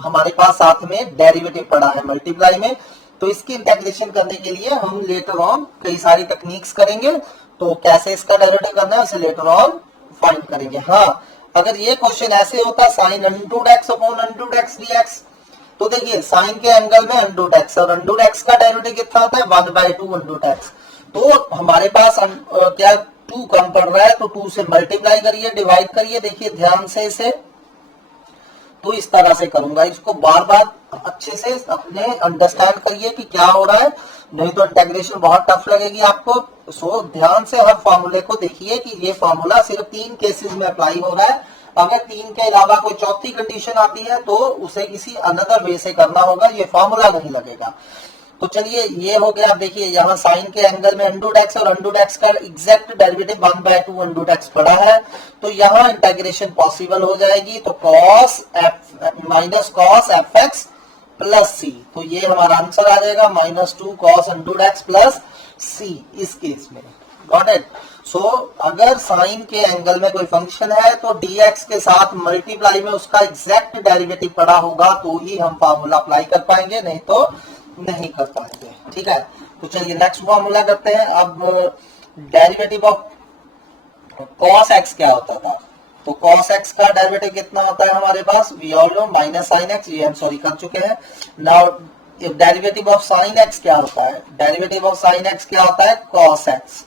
हमारे पास साथ में डेरिवेटिव पड़ा है मल्टीप्लाई में। तो इसकी इंटीग्रेशन करने के लिए हम लेटर ऑन कई सारी टेक्निक्स करेंगे। तो कैसे इसका डेरिवेटिव करना है उसे लेटर ऑन फाइंड करेंगे। हाँ, अगर ये क्वेश्चन ऐसे होता sine under root x upon under root x dx, तो देखिए साइन के एंगल में अंडरूट x और अंडरूट x का डेरिवेटिव कितना होता है? 1/2 अंडरूट x। तो हमारे पास क्या 2 कम पड़ रहा है, तो 2 से मल्टीप्लाई करिए, डिवाइड करिए। देखिए ध्यान से इसे, तो इस तरह से करूंगा, इसको बार बार अच्छे से अपने अंडरस्टैंड करिए कि क्या हो रहा है, नहीं तो इंटीग्रेशन बहुत टफ लगेगी आपको। सो ध्यान से हर फॉर्मूले को देखिए कि ये फॉर्मूला सिर्फ 3 केसेस में अप्लाई हो रहा है। अगर 3 के अलावा कोई चौथी कंडीशन आती है तो उसे किसी अनदर वे से करना होगा, ये फॉर्मूला नहीं लगेगा। तो चलिए ये हो गया। देखिए यहाँ साइन के एंगल में अंडरूट x और अंडरूट x का एग्जैक्ट डेरिवेटिव 1/2 अंडरूट x पड़ा है, तो यहाँ इंटीग्रेशन पॉसिबल हो जाएगी। तो cos f minus cos fx plus c, तो ये हमारा आंसर आ जाएगा minus 2 cos under root x plus c इस केस में। Got it? सो अगर साइन के एंगल में कोई फंक्शन है तो dx के साथ मल्टीप्लाई में उसका एग्जैक्ट डेरिवेटिव पड़ा होगा तो ही हम फॉर्मूला अप्लाई कर पाएंगे, नहीं तो नहीं कर पाएंगे। ठीक है, तो चलिए नेक्स्ट फॉर्मूला करते हैं। अब डेरिवेटिव ऑफ cos x क्या होता था, तो cos x का डेरिवेटिव कितना होता है हमारे पास, we all know minus sine x, ये हम सॉरी कर चुके हैं। Now derivative of sine x क्या होता है, डेरिवेटिव ऑफ साइन x क्या होता है, cos x।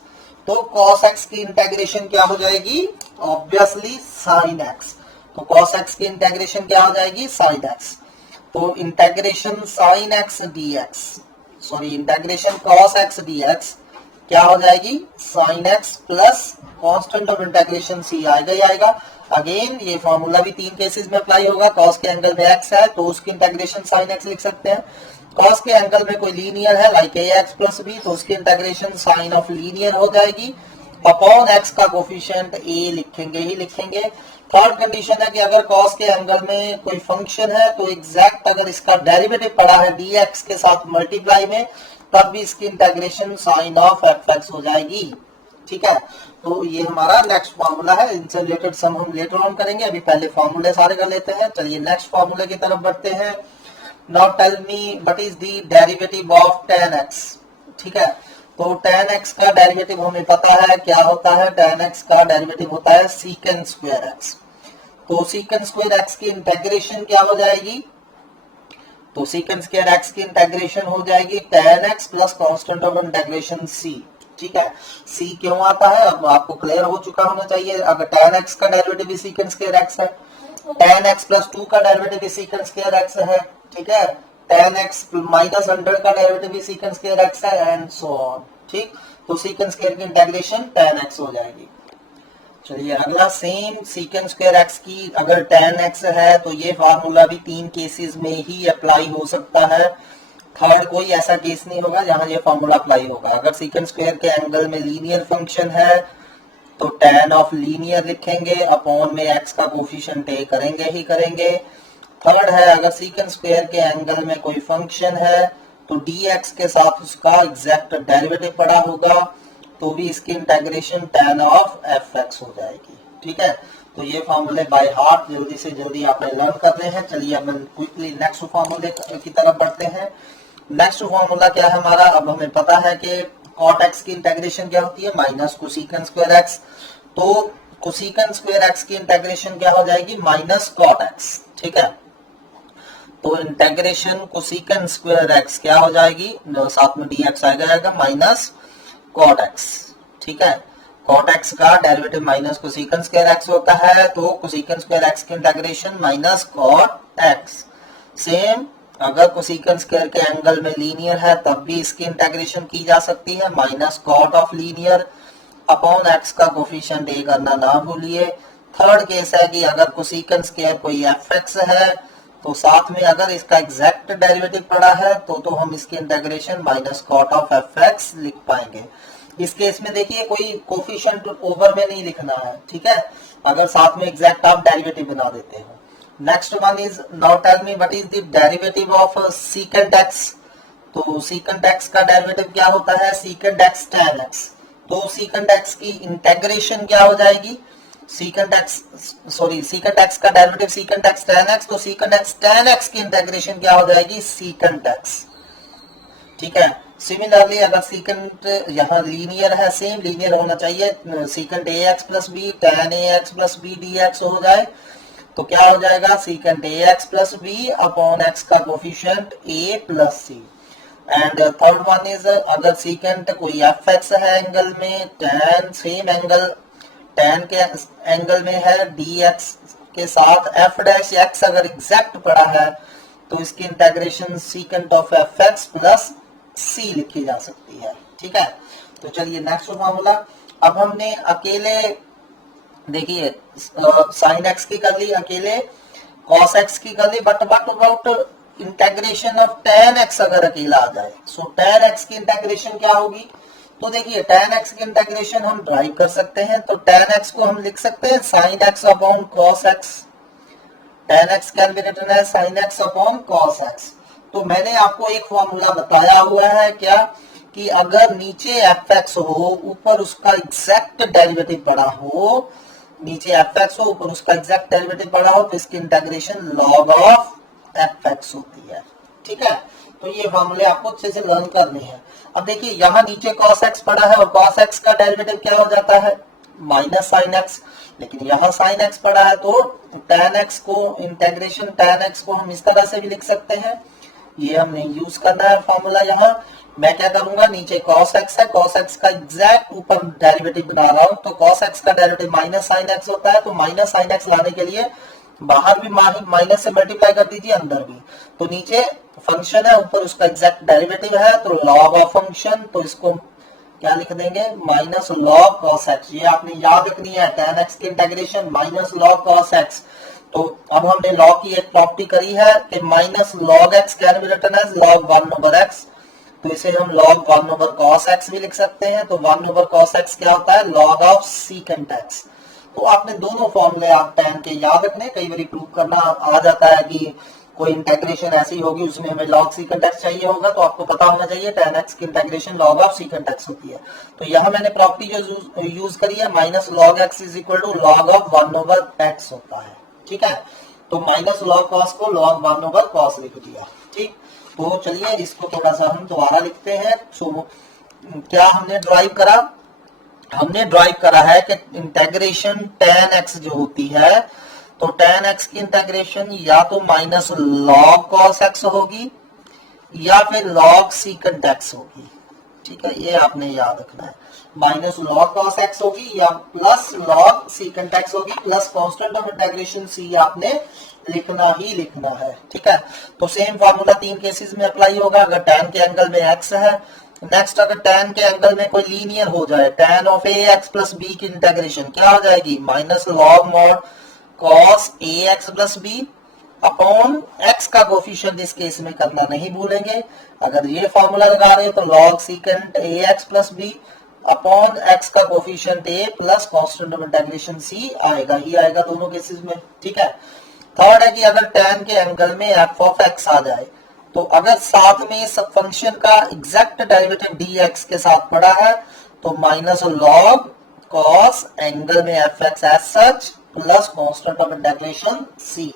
तो cos x की इंटीग्रेशन क्या हो जाएगी, ऑब्वियसली sin x। तो cos x की इंटीग्रेशन क्या हो जाएगी, sin x। तो integration sin x dx, sorry integration cos x dx क्या हो जाएगी, sin x plus constant of integration c आएगा ही आएगा। अगेन ये फॉर्मूला भी तीन केसेस में अप्लाई होगा। cos के एंगल में x है तो उसकी इंटीग्रेशन sin x लिख सकते हैं। cos के एंगल में कोई लीनियर है लाइक ax प्लस b, तो उसकी इंटीग्रेशन साइन ऑफ लीनियर हो जाएगी। अपॉन x का कोफिशिएंट a लिखेंगे ही लिखेंगे। थर्ड कंडीशन है कि अगर cos के एंगल में कोई फंक्शन है तो एग्जैक्ट अगर इसका डेरिवेटिव पड़ा है dx के साथ मल्टीप्लाई में, तब भी इसकी इंटीग्रेशन साइन ऑफ fx हो जाएगी। ठीक है, तो ये हमारा नेक्स्ट फॉर्मूला है। इनसे रिलेटेड सम हम लेटर ऑन करेंगे, अभी पहले फॉर्मूले सारे कर लेते हैं। चलिए नेक्स्ट फॉर्मूले की तरफ बढ़ते हैं। Now tell me what is the derivative of tan x। ठीक है, तो tan x का डेरिवेटिव हमें पता है क्या होता है, tan x का डेरिवेटिव होता है secant स्क्वायर x। तो secant स्क्वायर x की इंटीग्रेशन क्या हो जाएगी, तो secant स्क्वायर x की इंटीग्रेशन हो जाएगी tan x plus constant of integration c। ठीक है, c क्यों आता है अब आपको क्लियर हो चुका होना चाहिए। अगर tan x का डेरिवेटिव भी secant स्क्वायर x है, tan x प्लस 2 का डेरिवेटिव भी secant स्क्वायर x है। ठीक है, tan x माइनस 100 का डेरिवेटिव भी secant स्क्वायर x है एंड सो ऑन। ठीक, तो secant स्क्वायर की इंटीग्रेशन tan x हो जाएगी। चलिए अगला सेम secant स्क्वायर x की अगर tan x है तो ये फार्मूला भी तीन केसेस में ही अप्लाई हो सकता है। थर्ड कोई ऐसा केस नहीं होगा जहां ये फार्मूला अप्लाई होगा। अगर secant स्क्वायर के एंगल में लीनियर फंक्शन है तो tan ऑफ लीनियर लिखेंगे, अपॉन में x का कोफिशिएंट a करेंगे ही करेंगे। थर्ड है अगर secant स्क्वायर के एंगल में कोई फंक्शन है तो dx के साथ उसका एग्जैक्ट डेरिवेटिव पड़ा होगा, तो भी इसकी इंटीग्रेशन tan ऑफ fx हो जाएगी। ठीक है, तो ये फॉर्मूले बाय हार्ट जल्दी से जल्दी आपने लर्न करने हैं। चलिए अब हम क्विकली नेक्स्ट फॉर्मूले की तरफ बढ़ते हैं। नेक्स्ट फॉर्मूला क्या है हमारा, अब हमें पता है कि cot x की इंटीग्रेशन क्या होती है, माइनस कोसिकेंट स्क्वायर x। तो कोसिकेंट स्क्वायर x की इंटीग्रेशन क्या हो जाएगी, माइनस cot x। ठीक है, तो इंटीग्रेशन कोसिकेंट स्क्वायर x क्या हो जाएगी, साथ में dx आ जाएगा माइनस cot x। ठीक है, cot x का derivative minus cosecant square x होता है, तो कोसिकेंट स्क्वायर x की integration minus cot x। Same अगर कोसिकेंट स्क्वायर के एंगल में लीनियर है तब भी इसकी इंटीग्रेशन की जा सकती है, minus cot of linear upon x का कोफिशिएंट a करना ना भूलिए। थर्ड केस है कि अगर कोसिकेंट स्क्वायर कोई fx है तो साथ में अगर इसका एग्जैक्ट डेरिवेटिव पड़ा है तो हम इसकी integration minus cot of fx लिख पाएंगे। इस केस में देखिए कोई कोफिशिएंट ओवर में नहीं लिखना है। ठीक है, अगर साथ में एग्जैक्ट आप डेरिवेटिव बना देते हो। Next one is now tell me what is the derivative of secant x। तो secant x का डेरिवेटिव क्या होता है, secant x tan x। तो secant x की इंटीग्रेशन क्या हो जाएगी, secant x का derivative secant x tan x, तो secant x tan x की इंटीग्रेशन क्या हो जाएगी, secant x। ठीक है, सिमिलरली अगर secant यहाँ लीनियर है, सेम लीनियर होना चाहिए, secant ax plus b tan ax plus b dx हो जाए तो क्या हो जाएगा, secant ax plus b upon x का coefficient a plus c। And third one is अगर secant कोई fx है एंगल में, tan सेम एंगल tan के एंगल में है, dx के साथ f डैश x अगर एग्जैक्ट पड़ा है तो इसकी integration secant of fx plus c लिखी जा सकती है। ठीक है, तो चलिए नेक्स्ट फॉर्मूला। अब हमने अकेले देखिए sin x की कर ली, अकेले cos x की कर ली, but what about integration of tan x अगर अकेला आ जाए, सो tan x की इंटीग्रेशन क्या होगी, तो देखिए tan x की इंटीग्रेशन हम ड्राइव कर सकते हैं। तो tan x को हम लिख सकते हैं sin x upon cos x। tan x can be written as sin x upon cos x। तो मैंने आपको एक फॉर्मूला बताया हुआ है क्या, कि अगर नीचे fx हो ऊपर उसका एग्जैक्ट डेरिवेटिव पड़ा हो, नीचे fx हो ऊपर उसका एग्जैक्ट डेरिवेटिव पड़ा हो, तो इसकी इंटीग्रेशन log ऑफ fx होती है। ठीक है, तो ये फॉर्मूले आपको अच्छे से लर्न करने हैं। अब देखिए यहाँ नीचे cos x पड़ा है और cos x का डेरिवेटिव क्या हो जाता है माइनस साइन x, लेकिन यहाँ साइन x पड़ा है तो tan x को इंटेग्रेशन tan x को हम इस तरह से भी लिख सकते हैं, ये हमने यूज करना है फॉर्मूला। यहाँ मैं क्या करूंगा, नीचे cos x है, cos x का एग्जैक्ट ऊपर डेरिवेटिव बना रहा हूं, तो cos x का डेरिवेटिव माइनस साइन x होता है, तो माइनस साइन x लाने के लिए बाहर भी माइनस से मल्टीप्लाई कर दीजिए, अंदर भी, तो नीचे फंक्शन है, ऊपर उसका एग्जैक्ट डेरिवेटिव है, तो लॉग ऑफ फंक्शन, तो इसको क्या लिख देंगे माइनस लॉग cos x। ये आपने याद रखनी है, tan x की integration minus log cos x। तो अब हमने लॉग की एक प्रॉपर्टी करी है कि minus log x can be written as log 1 over x, तो इसे हम log 1 ओवर cos x भी लिख सकते हैं। तो 1 ओवर cos x क्या होता है log ऑफ secant x। तो आपने दोनों फॉर्मूले आप tan के याद रखने, कई बार प्रूव करना आ जाता है कि कोई इंटीग्रेशन ऐसी होगी उसमें हमें log secant x चाहिए होगा, तो आपको पता होना चाहिए tan x की integration log of secant x होती है। तो यहाँ मैंने प्रॉपर्टी जो यूज करी है minus log x is equal to log of 1 over x होता है, ठीक है। तो माइनस log cos को log 1 ओवर cos लिख दिया, ठीक। तो चलिए इसको थोड़ा सा हम दोबारा लिखते हैं। सो क्या हमने ड्राइव करा, हमने ड्राइव करा है कि इंटीग्रेशन tan x जो होती है, तो tan x की इंटीग्रेशन या तो माइनस log cos x होगी या फिर log secant x होगी, ठीक है, ये आपने याद रखना है। माइनस log cos x होगी या प्लस log secant x होगी, plus constant of integration c आपने लिखना ही लिखना है, ठीक है। तो सेम फार्मूला तीन केसेस में अप्लाई होगा। अगर tan के एंगल में x है, नेक्स्ट अगर tan के एंगल में कोई लीनियर हो जाए, tan of ax plus b की इंटीग्रेशन क्या हो जाएगी minus log mod cos ax plus b upon x का कोफिशिएंट इस केस में करना नहीं भूलेंगे। अगर ये फॉर्मूला लगा रहे हो तो log secant ax plus b upon x का coefficient a plus constant of integration c आएगा ही आएगा दोनों केसेस में, ठीक है। थर्ड है कि अगर tan के एंगल में f ऑफ x आ जाए, तो अगर साथ में सब फंक्शन का एग्जैक्ट डेरिवेटिव dx के साथ पड़ा है, तो माइनस log cos एंगल में fx as such plus constant of integration c।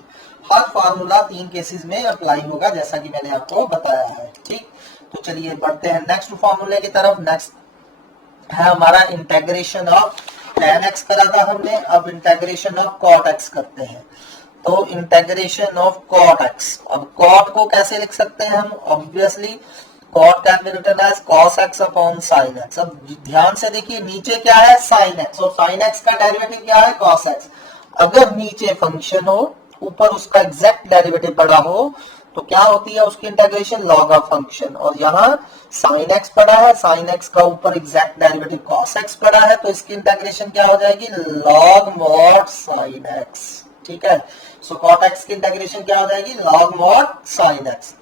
हर फार्मूला तीन केसेस में अप्लाई होगा जैसा कि मैंने आपको बताया है, ठीक। तो चलिए बढ़ते हैं नेक्स्ट फार्मूले की तरफ। नेक्स्ट है हमारा इंटीग्रेशन ऑफ tan x करा था हमने, अब इंटीग्रेशन ऑफ cot x करते हैं। तो इंटीग्रेशन ऑफ cot x, अब cot को कैसे लिख सकते हैं हम, obviously cot can be written as cos x upon sin x। अब ध्यान से देखिए नीचे क्या है sin x, और sin x का डेरिवेटिव क्या है cos x। अगर नीचे फंक्शन हो, ऊपर उसका एग्जैक्ट डेरिवेटिव पड़ा हो, तो क्या होती है उसकी इंटीग्रेशन log ऑफ फंक्शन, और यहाँ sin x पड़ा है, sin x का ऊपर एग्जैक्ट डेरिवेटिव cos x पड़ा है, तो इसकी इंटीग्रेशन क्या हो जाएगी log mod sin x, ठीक है। सो cot x की इंटीग्रेशन क्या हो जाएगी log mod sin x।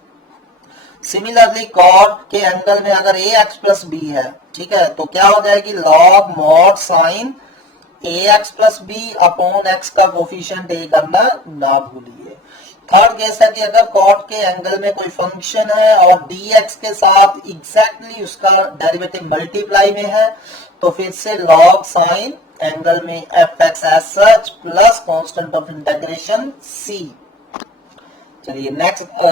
Similarly cot के एंगल में अगर ax प्लस b है, ठीक है, तो क्या हो जाएगी log mod sin ax plus b upon x का कोफिशिएंट a करना ना भूलिए। थर्ड केस है कि अगर cot के एंगल में कोई फंक्शन है और dx के साथ एग्जैक्टली उसका डेरिवेटिव मल्टीप्लाई में है, तो फिर से log sin एंगल में fx as such plus constant of integration c। चलिए next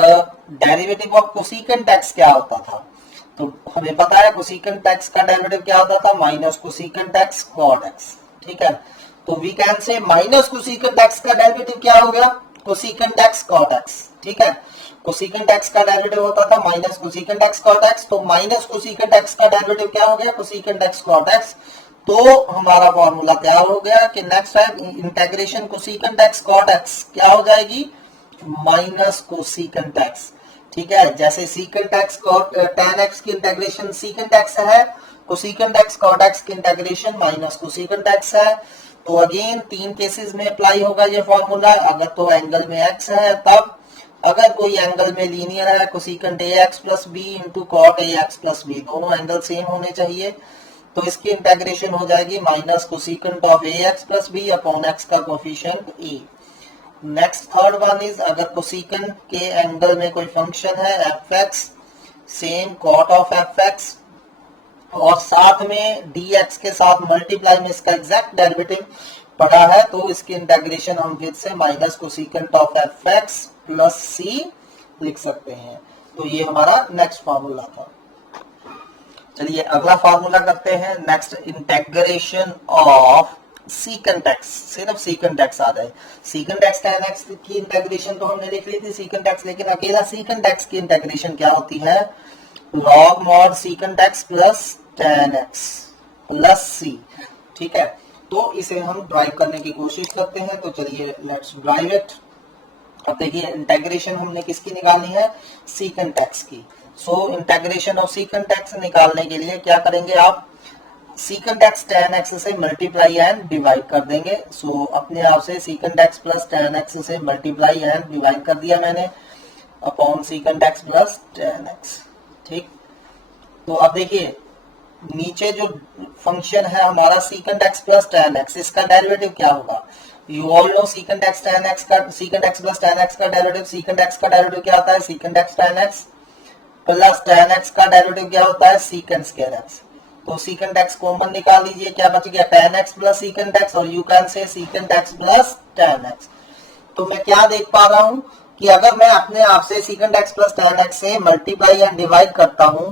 derivative of cosecant x क्या होता था, तो हमें पता है कोसेकेंट x का डेरिवेटिव क्या होता था minus cosecant x cot x, ठीक है। तो we can say minus cosecant x का डेरिवेटिव क्या हो गया कोसेकेंट x cot x, ठीक है। कोसेकेंट x का डेरिवेटिव होता था minus cosecant x cot x, तो माइनस कोसेकेंट x का डेरिवेटिव क्या हो गया कोसेकेंट x cot x। तो हमारा फॉर्मूला तैयार हो गया कि नेक्स्ट है integration cosecant x cot x क्या हो जाएगी माइनस कोसेकेंट x, ठीक है। जैसे secant x cot tan x की इंटीग्रेशन secant x है, कोसेकेंट x cot x की इंटीग्रेशन माइनस कोसेकेंट x है। तो अगेन तीन केसेस में अप्लाई होगा ये फॉर्मूला। अगर तो एंगल में x है तब, अगर कोई एंगल में लीनियर है cosecant ax plus b into cot ax plus b, दोनों एंगल सेम होने चाहिए, तो इसकी इंटीग्रेशन हो जाएगी minus cosecant of ax plus b upon x का coefficient a। Next third one is अगर कोसेकेंट के एंगल में कोई फंक्शन है fx, same cot of fx, और साथ में dx के साथ मल्टीप्लाई में इसका एग्जैक्ट डेरिवेटिव पड़ा है, तो इसकी इंटीग्रेशन हम फिर से minus cosecant of fx plus c लिख सकते हैं। तो ये हमारा नेक्स्ट फॉर्मूला था। चलिए अगला फॉर्मूला करते हैं। Next, integration of secant x, सिर्फ सीकेंट एक्स आ जाए। सीकेंट एक्स tan x की इंटेग्रेशन तो हमने देख ली थी सीकेंट एक्स, लेकिन अकेला सीकेंट एक्स की इंटेग्रेशन क्या होती है, log mod secant x plus tan x plus c। ठीक है, तो इसे हम ड्राइव करने की कोशिश करते हैं। तो चलिए लेट्स ड्राइव इट। अब देखिए इंटेग्रेशन हमने किसकी निकालनी है, सीकेंट एक्स की। सो इंटेग्रेशन ऑफ सीकेंट एक्स निकालने के लिए क्या करेंगे आप, सीकेंट एक्स tan x से मल्टीप्लाई एंड डिवाइड कर देंगे। सो अपने आप से secant x plus tan x से मल्टीप्लाई एंड डिवाइड कर दिया मैंने upon secant x plus tan x। ठीक, तो अब देखिए नीचे जो फंक्शन है हमारा secant x plus tan x, इसका डेरिवेटिव क्या होगा, you all no secant x tan x का, secant x plus tan x का डेरिवेटिव, सीकेंट एक्स का डेरिवेटिव क्या आता है, secant x tan x plus tan x का डेरिवेटिव क्या होता है, सीकेंट स्क्वायर x। तो सीकेंट x कॉमन निकाल लीजिए, क्या बच गया, tan x plus secant x, और you can say secant x plus tan x। तो मैं क्या देख पा रहा हूं कि अगर मैं अपने आप से secant x plus tan x से मल्टीप्लाई एंड डिवाइड करता हूं,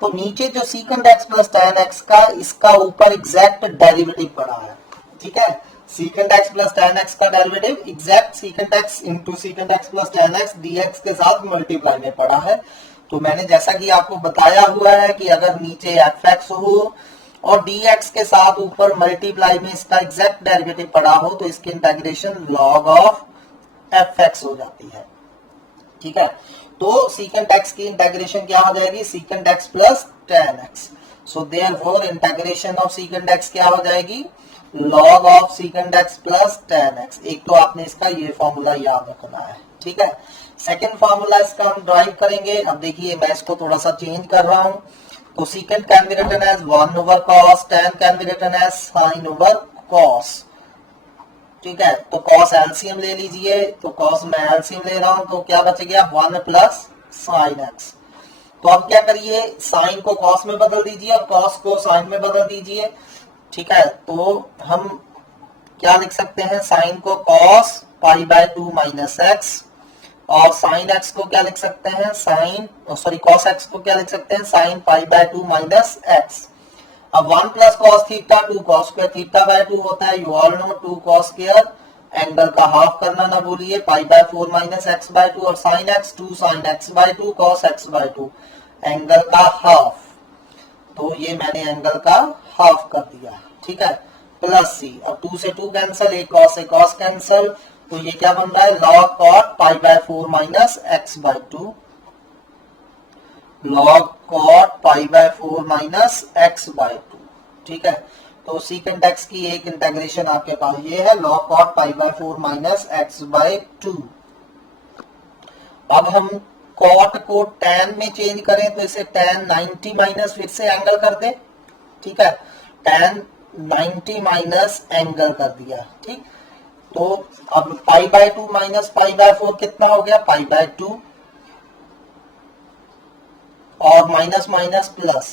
तो नीचे जो secant x plus tan x का, इसका ऊपर एग्जैक्ट डेरिवेटिव पड़ा है। ठीक है, secant x plus tan x का derivative exact secant x into secant x plus tan x dx के साथ मल्टीप्लाई में पड़ा है। तो मैंने जैसा कि आपको बताया हुआ है कि अगर नीचे fx हो और dx के साथ ऊपर मल्टीप्लाई में इसका एग्जैक्ट डेरिवेटिव पड़ा हो, तो इसकी इंटीग्रेशन log ऑफ fx हो जाती है। ठीक है, तो सीकेंट x की इंटीग्रेशन क्या हो जाएगी, secant x plus tan x। So therefore integration of secant x क्या हो जाएगी, log of secant x plus tan x। एक तो आपने इसका ये फॉर्मूला याद रखना है। ठीक है, सेकेंड फॉर्मूला इसका हम ड्राइव करेंगे। अब देखिए मैं इसको थोड़ा सा चेंज कर रहा हूं। तो secant can be written as 1 over cos, tan can be written as sin over cos। ठीक है, तो cos एलसीएम ले लीजिए, तो cos मैं एलसीएम ले रहा हूं, तो क्या बच गया 1 प्लस sin x। तो अब क्या करिए, sin को cos में बदल दीजिए और cos को sin में बदल दीजिए। ठीक है, तो हम क्या लिख सकते हैं, sin को cos pi by 2 minus x, और sin x को क्या लिख सकते हैं, cos x को क्या लिख सकते हैं, sin pi by 2 minus x। अब 1 plus cos theta 2 cos square theta by 2 होता है, you all know 2 cos square, angle का हाफ करना ना भूलिए, pi by 4 minus x by 2, और sin x 2 sin x by 2 cos x by 2, angle का half. तो ये मैंने एंगल का हाफ कर दिया। ठीक है, प्लस c, और 2 से 2 कैंसिल, एक cos से cos कैंसिल, तो ये क्या बन रहा है, log cot pi by 4 minus x by 2, log cot pi by 4 minus x by 2। ठीक है, तो सीकेंट x की एक इंटीग्रेशन आपके पास ये है, log cot pi by 4 minus x by 2। अब हम cot को tan में चेंज करें, तो इसे tan 90 माइनस फिर से एंगल कर दे। ठीक है, tan 90 माइनस एंगल कर दिया। ठीक, तो अब pi by 2 minus pi by 4 कितना हो गया, पाई बाय 2, और minus minus plus,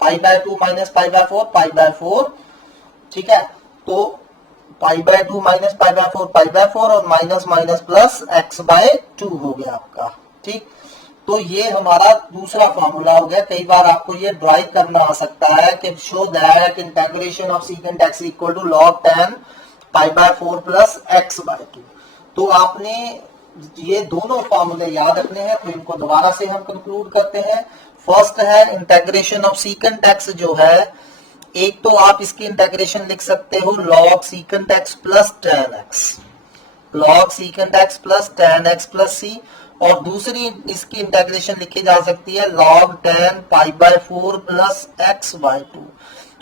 pi by 2 minus pi by 4 pi by 4। ठीक है, तो pi by 2 minus pi by 4 pi by 4, और minus minus plus x by 2 हो गया आपका। ठीक, तो ये हमारा दूसरा फॉर्मूला हो गया। कई बार आपको ये ड्राइव करना आ सकता है कि show that integration of secant x equal to log tan pi by 4 plus x by 2। तो आपने ये दोनों फॉर्मूले याद रखने हैं, तो इनको दोबारा से हम कंक्लूड करते हैं। फर्स्ट है इंटीग्रेशन ऑफ सीकेंट x जो है, एक तो आप इसकी इंटीग्रेशन लिख सकते हो log secant x plus tan x, log secant x plus tan x plus c, और दूसरी इसकी इंटीग्रेशन लिखी जा सकती है log tan pi by 4 plus x by 2,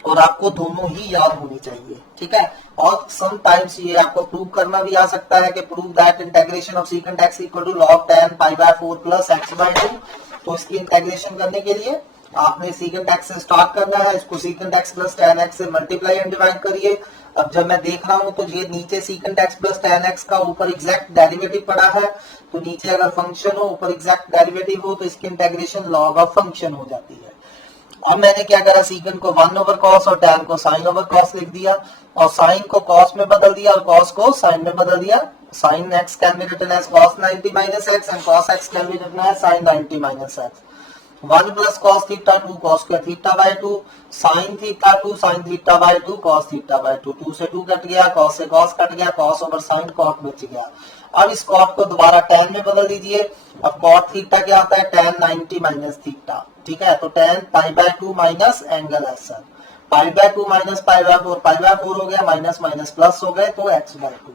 और आपको दोनों ही याद होनी चाहिए। ठीक है, और सम टाइम्स ये आपको प्रूव करना भी आ सकता है कि prove that integration of secant x equal to log tan pi by 4 plus x by 2। तो इसकी इंटीग्रेशन करने के लिए आपने सीकेंट x से स्टार्ट करना है, इसको secant x plus tan x से मल्टीप्लाई एंड डिवाइड करिए। अब जब मैं देख रहा हूं तो ये नीचे secant x plus tan x का ऊपर एग्जैक्ट डेरिवेटिव पड़ा है, तो नीचे अगर फंक्शन हो ऊपर एग्जैक्ट डेरिवेटिव हो तो इसकी इंटीग्रेशन log ऑफ फंक्शन हो जाती है। अब मैंने क्या करा, सीकन को 1 ओवर कॉस और tan को sin ओवर कॉस लिख दिया, और sin को cos में बदल दिया और cos को sin में बदल दिया। sin x can be written as cos 90 minus x and cos x can be written as sin 90 minus x। 1 plus cos theta 2 cos square theta by 2 sin theta 2 sin theta by 2 cos theta by 2। 2 से 2 cut गया, cos से cos cut गया, cos over sin cot बच गया। अब इस cot को दोबारा tan में बदल दीजिए। अब cot थीटा क्या होता है, tan 90 माइनस थीटा, ठीक है। तो tan pi by 2 minus angle Acer, pi by 2 minus pi by 4, pi by 4 हो गया, माइनस माइनस प्लस हो गए तो x बाय 2।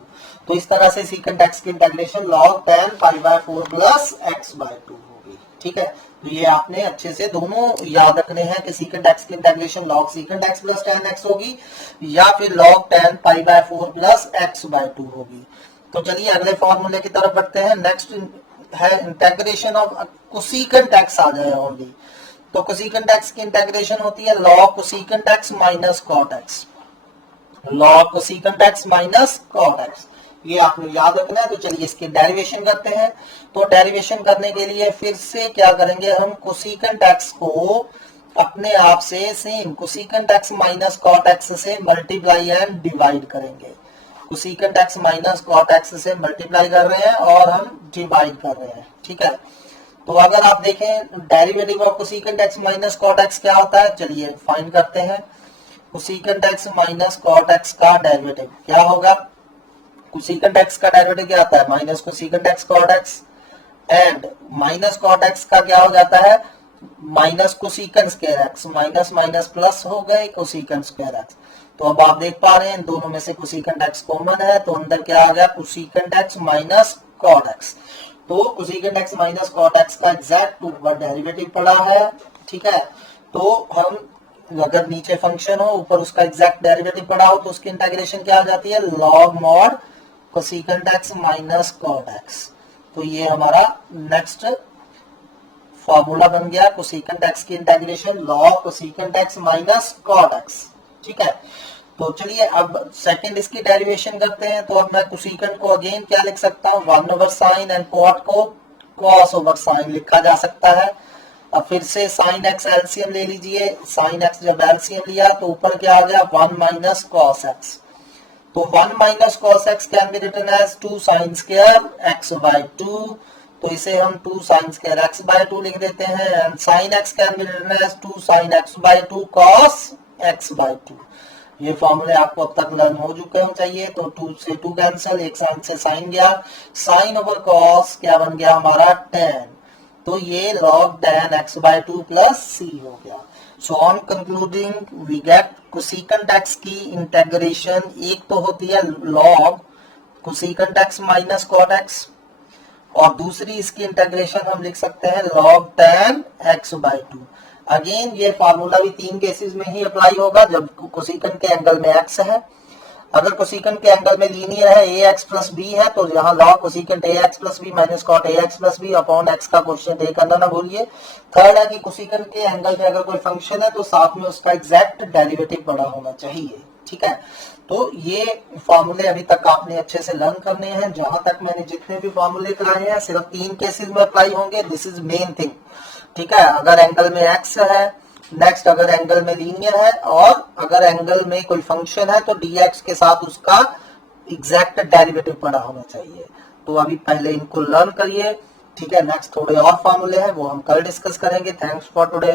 तो इस तरह से सीकेंट x की integration log tan pi by 4 plus x by 2 होगी, ठीक है। तो ये आपने अच्छे से दोनों याद रखने हैं कि सीकेंट x की integration log secant x plus tan x होगी या फिर log tan pi by 4 plus x by 2 होगी। तो चलिए अगले फॉर्मूले की तरफ बढ़ते हैं। नेक्स्ट है इंटीग्रेशन ऑफ कोसेकेंट x आ जाए ओनली। तो कोसेकेंट x की इंटीग्रेशन होती है log cosecant x minus cot x, log cosecant x minus cot x, ये आपने याद रखना है। तो चलिए इसकी डेरिवेशन करते हैं। तो डेरिवेशन करने के लिए फिर से क्या करेंगे, हम कोसेकेंट x को अपने आप से same cosecant x minus cot x से मल्टीप्लाई एंड डिवाइड करेंगे। Cosecant x minus cot x से मल्टीप्लाई कर रहे हैं और हम डिवाइड कर रहे हैं, ठीक है। तो अगर आप देखें derivative of cosecant x minus cot x क्या होता है, चलिए फाइंड करते हैं। Cosecant x minus cot x का डेरिवेटिव क्या होगा, कोसेकेंट x का डेरिवेटिव क्या आता है, minus cosecant x cot x, and minus cot x का क्या हो जाता है, minus cosecant square x, minus minus plus हो गए कोसेकेंट स्क्वायर x। तो अब आप देख पा रहे हैं दोनों में से कोसेकेंट x कॉमन है, तो अंदर क्या आ गया, cosecant x minus cot x। तो cosecant x minus cot x का एग्जैक्ट ऊपर डेरिवेटिव पड़ा है, ठीक है। तो हम अगर नीचे फंक्शन हो ऊपर उसका एग्जैक्ट डेरिवेटिव पड़ा हो तो उसकी इंटीग्रेशन क्या हो जाती है, log mod cosecant x minus cot x। तो ये हमारा नेक्स्ट फॉर्मूला बन गया, कोसेकेंट x की integration log cosecant x minus cot x, ठीक है। तो चलिए अब सेकंड इसकी डेरिवेशन करते हैं। तो अब मैं कोसेकेंट को अगेन क्या लिख सकता हूँ, 1 ओवर साइन, एंड cot को cos ओवर साइन लिखा जा सकता है। अब फिर से sin x एलसीएम ले लीजिए, sin x जब एलसीएम लिया तो ऊपर क्या आ गया, 1 माइनस cos x। तो 1 minus cos x can be written as 2 sin square x by 2। तो इसे हम 2 sin स्क्वायर x बाय 2 लिख देते हैं, and sin x can be written as 2 sin x by 2 cos x by 2। ये फॉर्मूले आपको अब तक लर्न हो चुके हो चाहिए। तो 2 से 2 कैंसिल, एक साइन से साइन गया, साइन ओवर cos क्या बन गया हमारा tan। तो ये log tan x by 2 plus c हो गया। So on concluding we get cosecant x की इंटीग्रेशन एक तो होती है log cosecant x minus cot x, और दूसरी इसकी इंटीग्रेशन हम लिख सकते हैं log tan x by 2। Again ये फार्मूला भी 3 केसेस में ही अप्लाई होगा, जब कोसेकेंट के एंगल में x है। अगर कोसेकेंट के एंगल में लीनियर है ax प्लस b है तो यहाँ log cosecant ax plus b minus cot ax plus b upon x का क्वेश्चन ए करना ना भूलिए। थर्ड है कि कोसेकेंट के एंगल में अगर कोई फंक्शन है तो साथ में उसका एग्जैक्ट डेरिवेटिव पड़ा होना चाहिए, ठीक है। तो ये फॉर्मूले अभी तक आपने अच्छे से लर्न करने हैं। जहां तक मैंने जितने भी फॉर्मूले कराए हैं सिर्फ 3 केसेस में अप्लाई होंगे, दिस इज मेन थिंग, ठीक है। अगर एंगल में x है, नेक्स्ट अगर एंगल में लीनियर है, और अगर एंगल में कोई फंक्शन है तो dx के साथ उसका एग्जैक्ट डेरिवेटिव पड़ा होना चाहिए। तो अभी पहले इनको लर्न करिए, ठीक है। नेक्स्ट थोड़े और फॉर्मूले हैं वो हम कल डिस्कस करेंगे। Thanks for today.